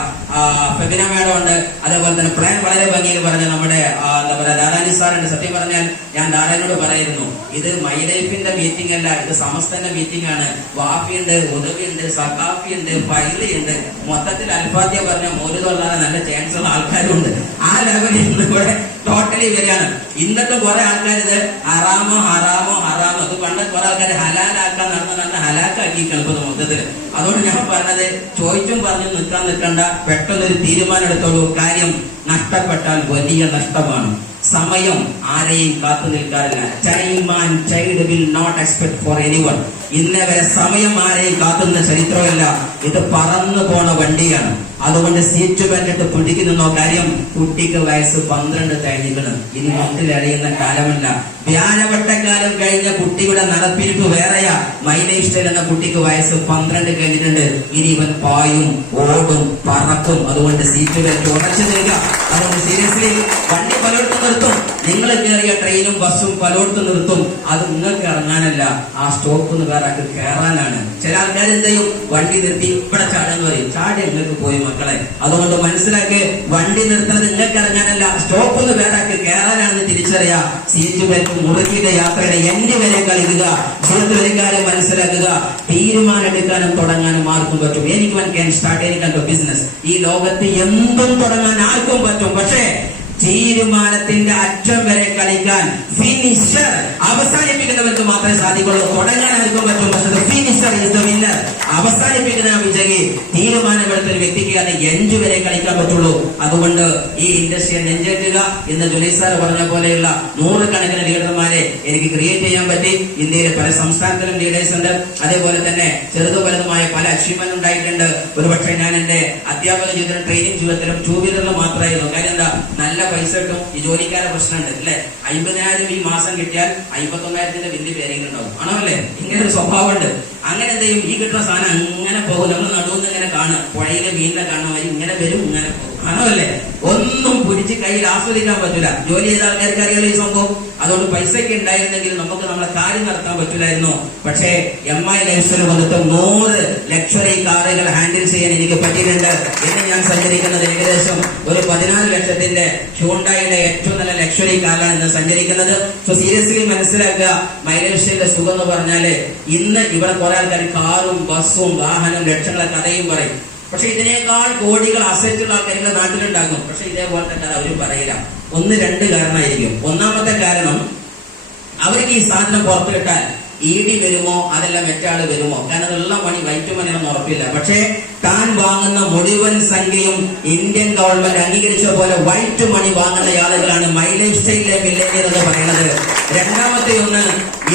ഫെബിന മേഡം ഉണ്ട്. അതേപോലെ തന്നെ പ്ലാൻ വളരെ ഭംഗിയിൽ പറഞ്ഞ നമ്മുടെ എന്താ പറയാ ദാരാനി സാറുണ്ട്. സത്യം പറഞ്ഞാൽ ഞാൻ ദാരാനോട് പറയായിരുന്നു, ഇത് മൈ ലൈഫിന്റെ മീറ്റിംഗ് അല്ല, ഇത് സമസ്തന്റെ മീറ്റിംഗ് ആണ്. വാഫിയുണ്ട്, ഉദവിയുണ്ട്, സഖാഫിയുണ്ട്, ഫൈലിയുണ്ട്. മൊത്തത്തിൽ അൽഫാത്തിയ പറഞ്ഞ മോരുതൊള്ളാൻ നല്ല ചാൻസ് ഉള്ള ആൾക്കാരുണ്ട്. ആ ലെവലിൽ കൂടെ ടോട്ടലി വരികയാണ്. ഇന്നത്തെ കുറെ ആൾക്കാർ ഇത് ഹറാമോ ഹറാമോ ഹറാമോ അത് പണ്ട് കുറെ ആൾക്കാർ ഹലാലാക്കാൻ നടന്ന് ഹലാക്കാക്കിയിരിക്കണം ഇപ്പൊ മൊത്തത്തിൽ. അതുകൊണ്ട് ഞാൻ പറഞ്ഞത്, ചോദിച്ചും പറഞ്ഞു നിൽക്കണ്ട, പെട്ടെന്നൊരു തീരുമാനം എടുത്തോളൂ. കാര്യം നഷ്ടപ്പെട്ടാൽ വലിയ നഷ്ടമാണ്. സമയം ആരെയും കാത്തു നിൽക്കാറില്ല. Time and tide will not expect for anyone. ഇന്നേ വരെ സമയം ആരെയും കാത്തുന്ന ചരിത്രമല്ല. ഇത് പറന്നു പോണ വണ്ടിയാണ്. അതുകൊണ്ട് സീറ്റ് ബെൽറ്റ് പിടിക്കുന്നോ. കാര്യം കുട്ടിക്ക് വയസ്സ് 12 കഴിഞ്ഞിരിക്കണം. ഇനി മുട്ടിലറിയുന്ന കാലമല്ല. വ്യാഴവട്ടക്കാലം കഴിഞ്ഞ കുട്ടിയുടെ നടപ്പിരിപ്പ് വേറെയാ. മൈ ലൈഫ് സ്റ്റൈൽ എന്ന കുട്ടിക്ക് വയസ്സ് 12 കഴിഞ്ഞിട്ടുണ്ട്. ഇനി ഇവൻ പായും, ഓടും, പറക്കും. അതുകൊണ്ട് സീറ്റ് ബെൽറ്റ് ഉറച്ചു നിൽക്കുക. അതുകൊണ്ട് സീരിയസ്ലി വണ്ടി പലയിടത്തും നിർത്തും. നിങ്ങൾ കയറിയ ട്രെയിനും ബസ്സും പലയിടത്തും നിർത്തും. അത് നിങ്ങൾക്ക് ഇറങ്ങാനല്ല, ആ സ്റ്റോപ്പിൽ നിന്ന് വേറെ ആൾക്ക് കയറാനാണ്. ചില ആൾക്കാർ എന്ത് ചെയ്യും, വണ്ടി നിർത്തി ഇവിടെ ചാടെന്ന് പറയും. ചാടി നിങ്ങൾക്ക് പോയി മക്കളെ. അതുകൊണ്ട് മനസ്സിലാക്കി, വണ്ടി നിർത്തുന്നത് നിങ്ങൾക്ക് ഇറങ്ങാനല്ല, സ്റ്റോപ്പിൽ നിന്ന് വേറെ ആൾക്ക് കയറാനാണെന്ന് തിരിച്ചറിയാ. സീറ്റ് ബെൽറ്റ് മുറുക്കിന്റെ യാത്രയുടെ എൻഡ് വരെ കളിക്കുക. ജീവിതത്തിൽ ഒരു കാര്യം മനസ്സിലാക്കുക, തീരുമാനം എടുക്കാനും തുടങ്ങാനും ആർക്കും പറ്റും. എനിക്കൻ can start any kind of business. ഈ ലോകത്ത് എന്തും തുടങ്ങാൻ ആർക്കും പറ്റും. പക്ഷേ തീരുമാനത്തിന്റെ അറ്റം വരെ കളിക്കാൻ ഫിനിഷർ അവസാനിപ്പിക്കുന്നവർക്ക് മാത്രമേ സാധിക്കുള്ളൂ. തുടങ്ങാൻ ആർക്കും പറ്റും, പക്ഷേ ഫിനിഷർ ഈസ് ദ വിന്നർ. അവസാനിപ്പിക്കുന്ന വിജയി. തീരുമാനമെടുത്ത ഒരു വ്യക്തിക്ക് അത് എൻഡ് വരെ കളിക്കാൻ പറ്റുള്ളൂ. അതുകൊണ്ട് ഈ ഇൻഡസ്ട്രിയെ നെഞ്ചേറ്റുക. ഇന്ന് ജുലൈ സാർ പറഞ്ഞ പോലെയുള്ള 100 കണക്കിന് ലീഡർമാരെ എനിക്ക് ക്രിയേറ്റ് ചെയ്യാൻ പറ്റി. ഇന്ത്യയിലെ പല സംസ്ഥാനത്തിലും ലീഡേഴ്സ് ഉണ്ട്. അതേപോലെ തന്നെ ചെറുതും വലുതുമായ പല അച്ചീവ്മെന്റ് ഉണ്ടായിട്ടുണ്ട്. ഒരുപക്ഷെ ഞാൻ എന്റെ അധ്യാപക ജീവിതത്തിലും ട്രെയിനിങ് ജീവിതത്തിലും 2 വീലറിൽ മാത്രമായിരുന്നു. കാര്യം എന്താ, നല്ല പൈസ കിട്ടും. ഈ ജോലിക്കാരെ പ്രശ്നമുണ്ട് അല്ലെ. 50,000 ഈ മാസം കിട്ടിയാൽ 51,000 വലിയ പേരെങ്കിലും ഉണ്ടാവും. ആണോ അല്ലേ? ഇങ്ങനെ ഒരു സ്വഭാവമുണ്ട്. അങ്ങനെ എന്ത് ചെയ്യും? ഈ കിട്ടുന്ന സാധനം അങ്ങനെ പോകും. നമ്മൾ നടുവെന്ന് ഇങ്ങനെ കാണുക, പുഴയിലെ മീനിനെ കാണാൻ വരും, ഇങ്ങനെ വരും, ഇങ്ങനെ പോകും. ആണല്ലേ? ഒന്നും പിടിച്ച് കയ്യിൽ ആസ്വദിക്കാൻ പറ്റൂല. ജോലി ചെയ്ത ആൾക്കാർക്ക് അറിയാലോ ഈ സംഭവം. അതുകൊണ്ട് പൈസയ്ക്ക് ഉണ്ടായിരുന്നെങ്കിൽ നമുക്ക് നമ്മളെ കാര്യം നടത്താൻ പറ്റൂലായിരുന്നു. പക്ഷേ MI ലൈഫിൽ വന്നിട്ട് 100 ലക്ഷറി കാറുകൾ ഹാൻഡിൽ ചെയ്യാൻ എനിക്ക് പറ്റിയിട്ടുണ്ട്. ഇന്ന് ഞാൻ സഞ്ചരിക്കുന്നത് ഏകദേശം ഒരു 14 ലക്ഷത്തിന്റെ ഹ്യൂണ്ടായിയുടെ ഏറ്റവും നല്ല ലക്ഷറി കാറാണ് ഇന്ന് സഞ്ചരിക്കുന്നത്. സോ സീരിയസ്ലി മനസ്സിലാക്കുക, മൈലേഷ്യയുടെ സുഖം എന്ന് പറഞ്ഞാല് ഇന്ന് ഇവിടെ കുറെ ആൾക്കാർ കാറും ബസ്സും വാഹനം ലക്ഷങ്ങളെ കഥയും പറയും. പക്ഷെ ഇതിനേക്കാൾ കോടികൾ അസറ്റുള്ള ആൾക്കാരുടെ നാട്ടിലുണ്ടാകും. പക്ഷെ ഇതേപോലത്തെ കഥ അവരും പറയില്ല. 1-2 കാരണമായിരിക്കും. ഒന്നാമത്തെ കാരണം, അവർക്ക് ഈ സാധനം പുറത്തു കിട്ടാൻ ED വരുമോ അതല്ല മറ്റാള് വരുമോ, കാരണം ഉള്ള മണി വൈറ്റ് മണിയൊന്നും ഉറപ്പില്ല. പക്ഷേ താൻ വാങ്ങുന്ന മുഴുവൻ സംഖ്യയും ഇന്ത്യൻ ഗവൺമെന്റ് അംഗീകരിച്ച പോലെ വൈറ്റ് മണി വാങ്ങുന്ന ആളുകളാണ് മൈ ലൈഫ് സ്റ്റൈലിലെ മില്ലേനിയർ എന്ന് പറയുന്നത്. രണ്ടാമത്തെ ഒന്ന്,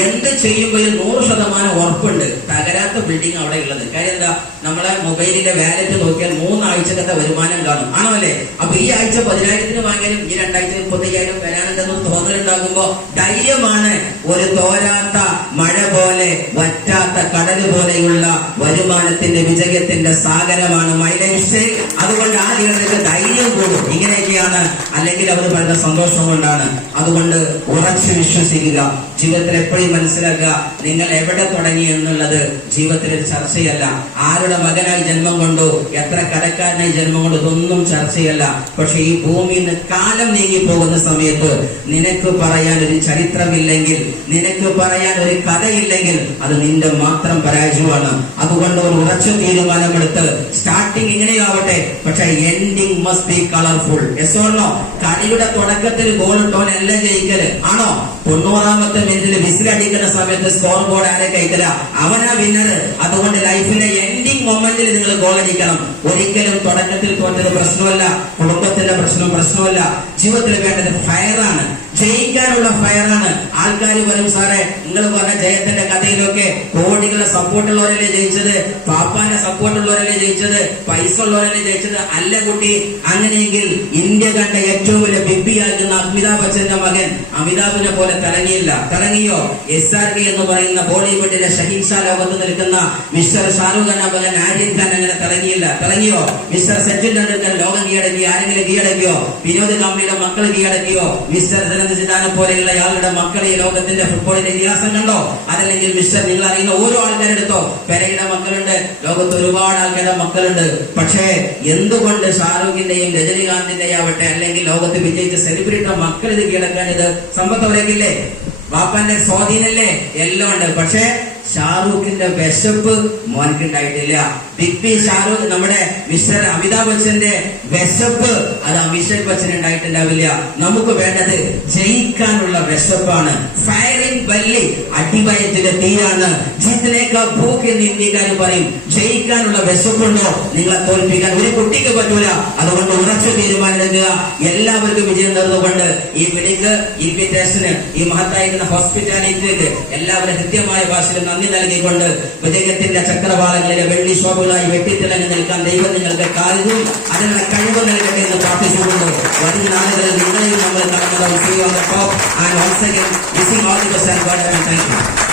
എന്ത് ചെയ്യുമ്പോഴും 100% ഉറപ്പുണ്ട് തകരാത്ത ബിൽഡിംഗ് അവിടെ ഉള്ളത്. കാര്യം എന്താ? നമ്മളെ മൊബൈലിന്റെ വാലറ്റ് നോക്കിയാൽ 3 ആഴ്ചക്കത്തെ വരുമാനം കാണും. ആണോ അല്ലേ? അപ്പൊ ഈ ആഴ്ച 10,000 വാങ്ങിയാലും ഈ 2035 വരാനുണ്ടെന്ന് തോന്നലുണ്ടാകുമ്പോ ധൈര്യമാണ്. ഒരു തോരാത്ത മഴ പോലെ വറ്റാത്ത കടല് പോലെയുള്ള വരുമാനത്തിന്റെ വിജയത്തിന്റെ സാഗരമാണ് മൈ ലൈഫ് സ്റ്റൈൽ. അതുകൊണ്ട് ആ ലീഡർക്ക് ധൈര്യം കൂടും. ഇങ്ങനെയൊക്കെയാണ്. അല്ലെങ്കിൽ അവർ പറയുന്ന സന്തോഷം കൊണ്ടാണ്. അതുകൊണ്ട് ഉറച്ചു വിശ്വസിക്കുക. ജീവിതത്തിൽ എപ്പോഴും മനസ്സിലാക്കുക, നിങ്ങൾ എവിടെ തുടങ്ങി എന്നുള്ളത് ജീവിതത്തിൽ ഒരു ചർച്ചയല്ല. ആരുടെ മകനായി ജന്മം കൊണ്ടു, എത്ര കടക്കാരനായി ജന്മം കൊണ്ടു, ഇതൊന്നും ചർച്ചയല്ല. പക്ഷെ ഈ ഭൂമിയിൽ നിന്ന് കാലം നീങ്ങി പോകുന്ന സമയത്ത് നിനക്ക് പറയാൻ ഒരു ചരിത്രമില്ലെങ്കിൽ, നിനക്ക് പറയാൻ ഒരു കഥയില്ലെങ്കിൽ അത് നിന്റെ മാത്രം പരാജയമാണ്. അതുകൊണ്ട് ഒരു ഉറച്ച തീരുമാനമെടുത്ത് സ്റ്റാർട്ടിങ് ഇങ്ങനെയാവട്ടെ, പക്ഷെ ending must be colourful. Yes or no? കളിയുടെ തുടക്കത്തിൽ ഗോൾ ഇട്ടോനല്ല ജയിക്കല്. ആണോ? 90ാമത്തെ മിനിറ്റിൽ വിസിലടിക്കുന്ന സമയത്ത് സ്കോർ ബോർഡ് ആരെ കഴിക്കല, അവനാ വിന്നർ. അതുകൊണ്ട് ലൈഫിന്റെ എൻഡിങ് മൊമെന്റിൽ നിങ്ങൾ ഗോൾ അടിക്കണം. ഒരിക്കലും തുടക്കത്തിൽ തോറ്റത് പ്രശ്നമല്ല, കുടുംബത്തിന്റെ പ്രശ്നമല്ല. ജീവിതത്തിൽ വേണ്ടത് ഫയറാണ്, ജയിക്കാനുള്ള ഫയറാണ്. ആൾക്കാർ പറയും, സാറേ നിങ്ങൾ പറഞ്ഞ ജയത്തിന്റെ കഥയിലൊക്കെ കോടികളുടെ സപ്പോർട്ടുള്ളവരല്ലേ ജയിച്ചത്, പാപ്പാന്റെ സപ്പോർട്ടുള്ളവരല്ലേ ജയിച്ചത്, പൈസ ഉള്ളവരല്ലേ ജയിച്ചത്. അല്ല കുട്ടി, അങ്ങനെയെങ്കിൽ ഇന്ത്യ കണ്ട ഏറ്റവും വലിയ ബിബിയാകുന്ന അമിതാഭ് ബച്ചന്റെ മകൻ അമിതാഭിനെ പോലെ തിളങ്ങിയോ? SRK എന്ന് പറയുന്ന ബോളിവുഡിലെ ഷഹീൻഷാ ലോകത്ത് നിൽക്കുന്ന മിസ്റ്റർ ഷാരൂഖ് ഖാൻ മകൻ ആര്യൻ ഖാൻ അങ്ങനെ തിളങ്ങിയോ? മിസ്റ്റർ സച്ചിൻ ടെണ്ടുൽക്കർ ലോകം കീഴടക്കി. ആരെങ്കിലും കീഴടക്കിയോ? വിനോദ് കാംബ്ലിയുടെ മക്കൾ കീഴടക്കിയോ? മിസ്റ്റർ സിദാനെ പോലെയുള്ള ആളുടെ മക്കൾ ഈ ലോകത്തിന്റെ ഫുട്ബോളിന്റെ ഇതിഹാസം കണ്ടോ? അതല്ലെങ്കിൽ മിസ്റ്റർ നിങ്ങൾ അറിയുന്ന ഓരോ ആൾക്കാരെടുത്തോ, പെരയുടെ മക്കളുണ്ട്, ലോകത്ത് ഒരുപാട് ആൾക്കാരുടെ മക്കളുണ്ട്. പക്ഷേ എന്തുകൊണ്ട് ഷാരൂഖിന്റെയും രജനീകാന്തിന്റെയും ആവട്ടെ, അല്ലെങ്കിൽ ലോകത്ത് വിജയിച്ച സെലിബ്രിറ്റിയുടെ മക്കൾ ഇത് കീഴടക്കാൻ ഇത് സമ്പത്ത് അവരേക്കില്ലേ? ബാപ്പാന്റെ സ്വാധീനല്ലേ? എല്ലാം ഉണ്ട്. പക്ഷേ ഷാറൂഖിന്റെ വിശപ്പ് മോൻക്കുണ്ടായിട്ടില്ല. ബിഗ് ബി ഷാറൂഖ്, നമ്മുടെ മിസ്റ്റർ അമിതാഭ് ബച്ചന്റെ വിശപ്പ് അത് അഭിഷേക് ബച്ചൻ ഉണ്ടായിട്ടുണ്ടാവില്ല. നമുക്ക് വേണ്ടത് ജയിക്കാനുള്ള വിശപ്പാണ്. ഫയറിംഗ് ബല്ലി, അടിവയറ്റിലെ തീയാണ്. ജീത്തിനേക്കാൾ ഭൂക്ക് എന്ന് ഇന്ത്യക്കാർ പറയും. ജയിക്കാനുള്ള വിശപ്പുണ്ടോ? നിങ്ങളെ തോൽപ്പിക്കാൻ ഒരു കുട്ടിക്ക് പറ്റൂല. അതുകൊണ്ട് ഉറച്ചു തീരുമാനമെടുക്കുക. എല്ലാവർക്കും വിജയം നേർന്നുകൊണ്ട് ഈ വിളിക്ക്, ഇൻവിറ്റേഷന്, ഈ മഹത്തായിരിക്കുന്ന ഹോസ്പിറ്റാലിറ്റിക്ക് എല്ലാവരും കൃത്യമായ ഭാഷയിൽ നന്ദി നൽകിക്കൊണ്ട് വിജയത്തിന്റെ ചക്രവാളങ്ങളിലെ വെള്ളി ശോഭകളായി വെട്ടിത്തിളങ്ങി നിൽക്കാൻ ദൈവം നിങ്ങൾക്ക് കാര്യം അതിനുള്ള കഴിവ് നൽകട്ടെ എന്ന് പ്രാർത്ഥിച്ചുകൊണ്ട് വരും നാളുകളിൽ നിങ്ങളെയും നമ്മൾ കടന്നു. And once again wishing all the best and God have a thank U.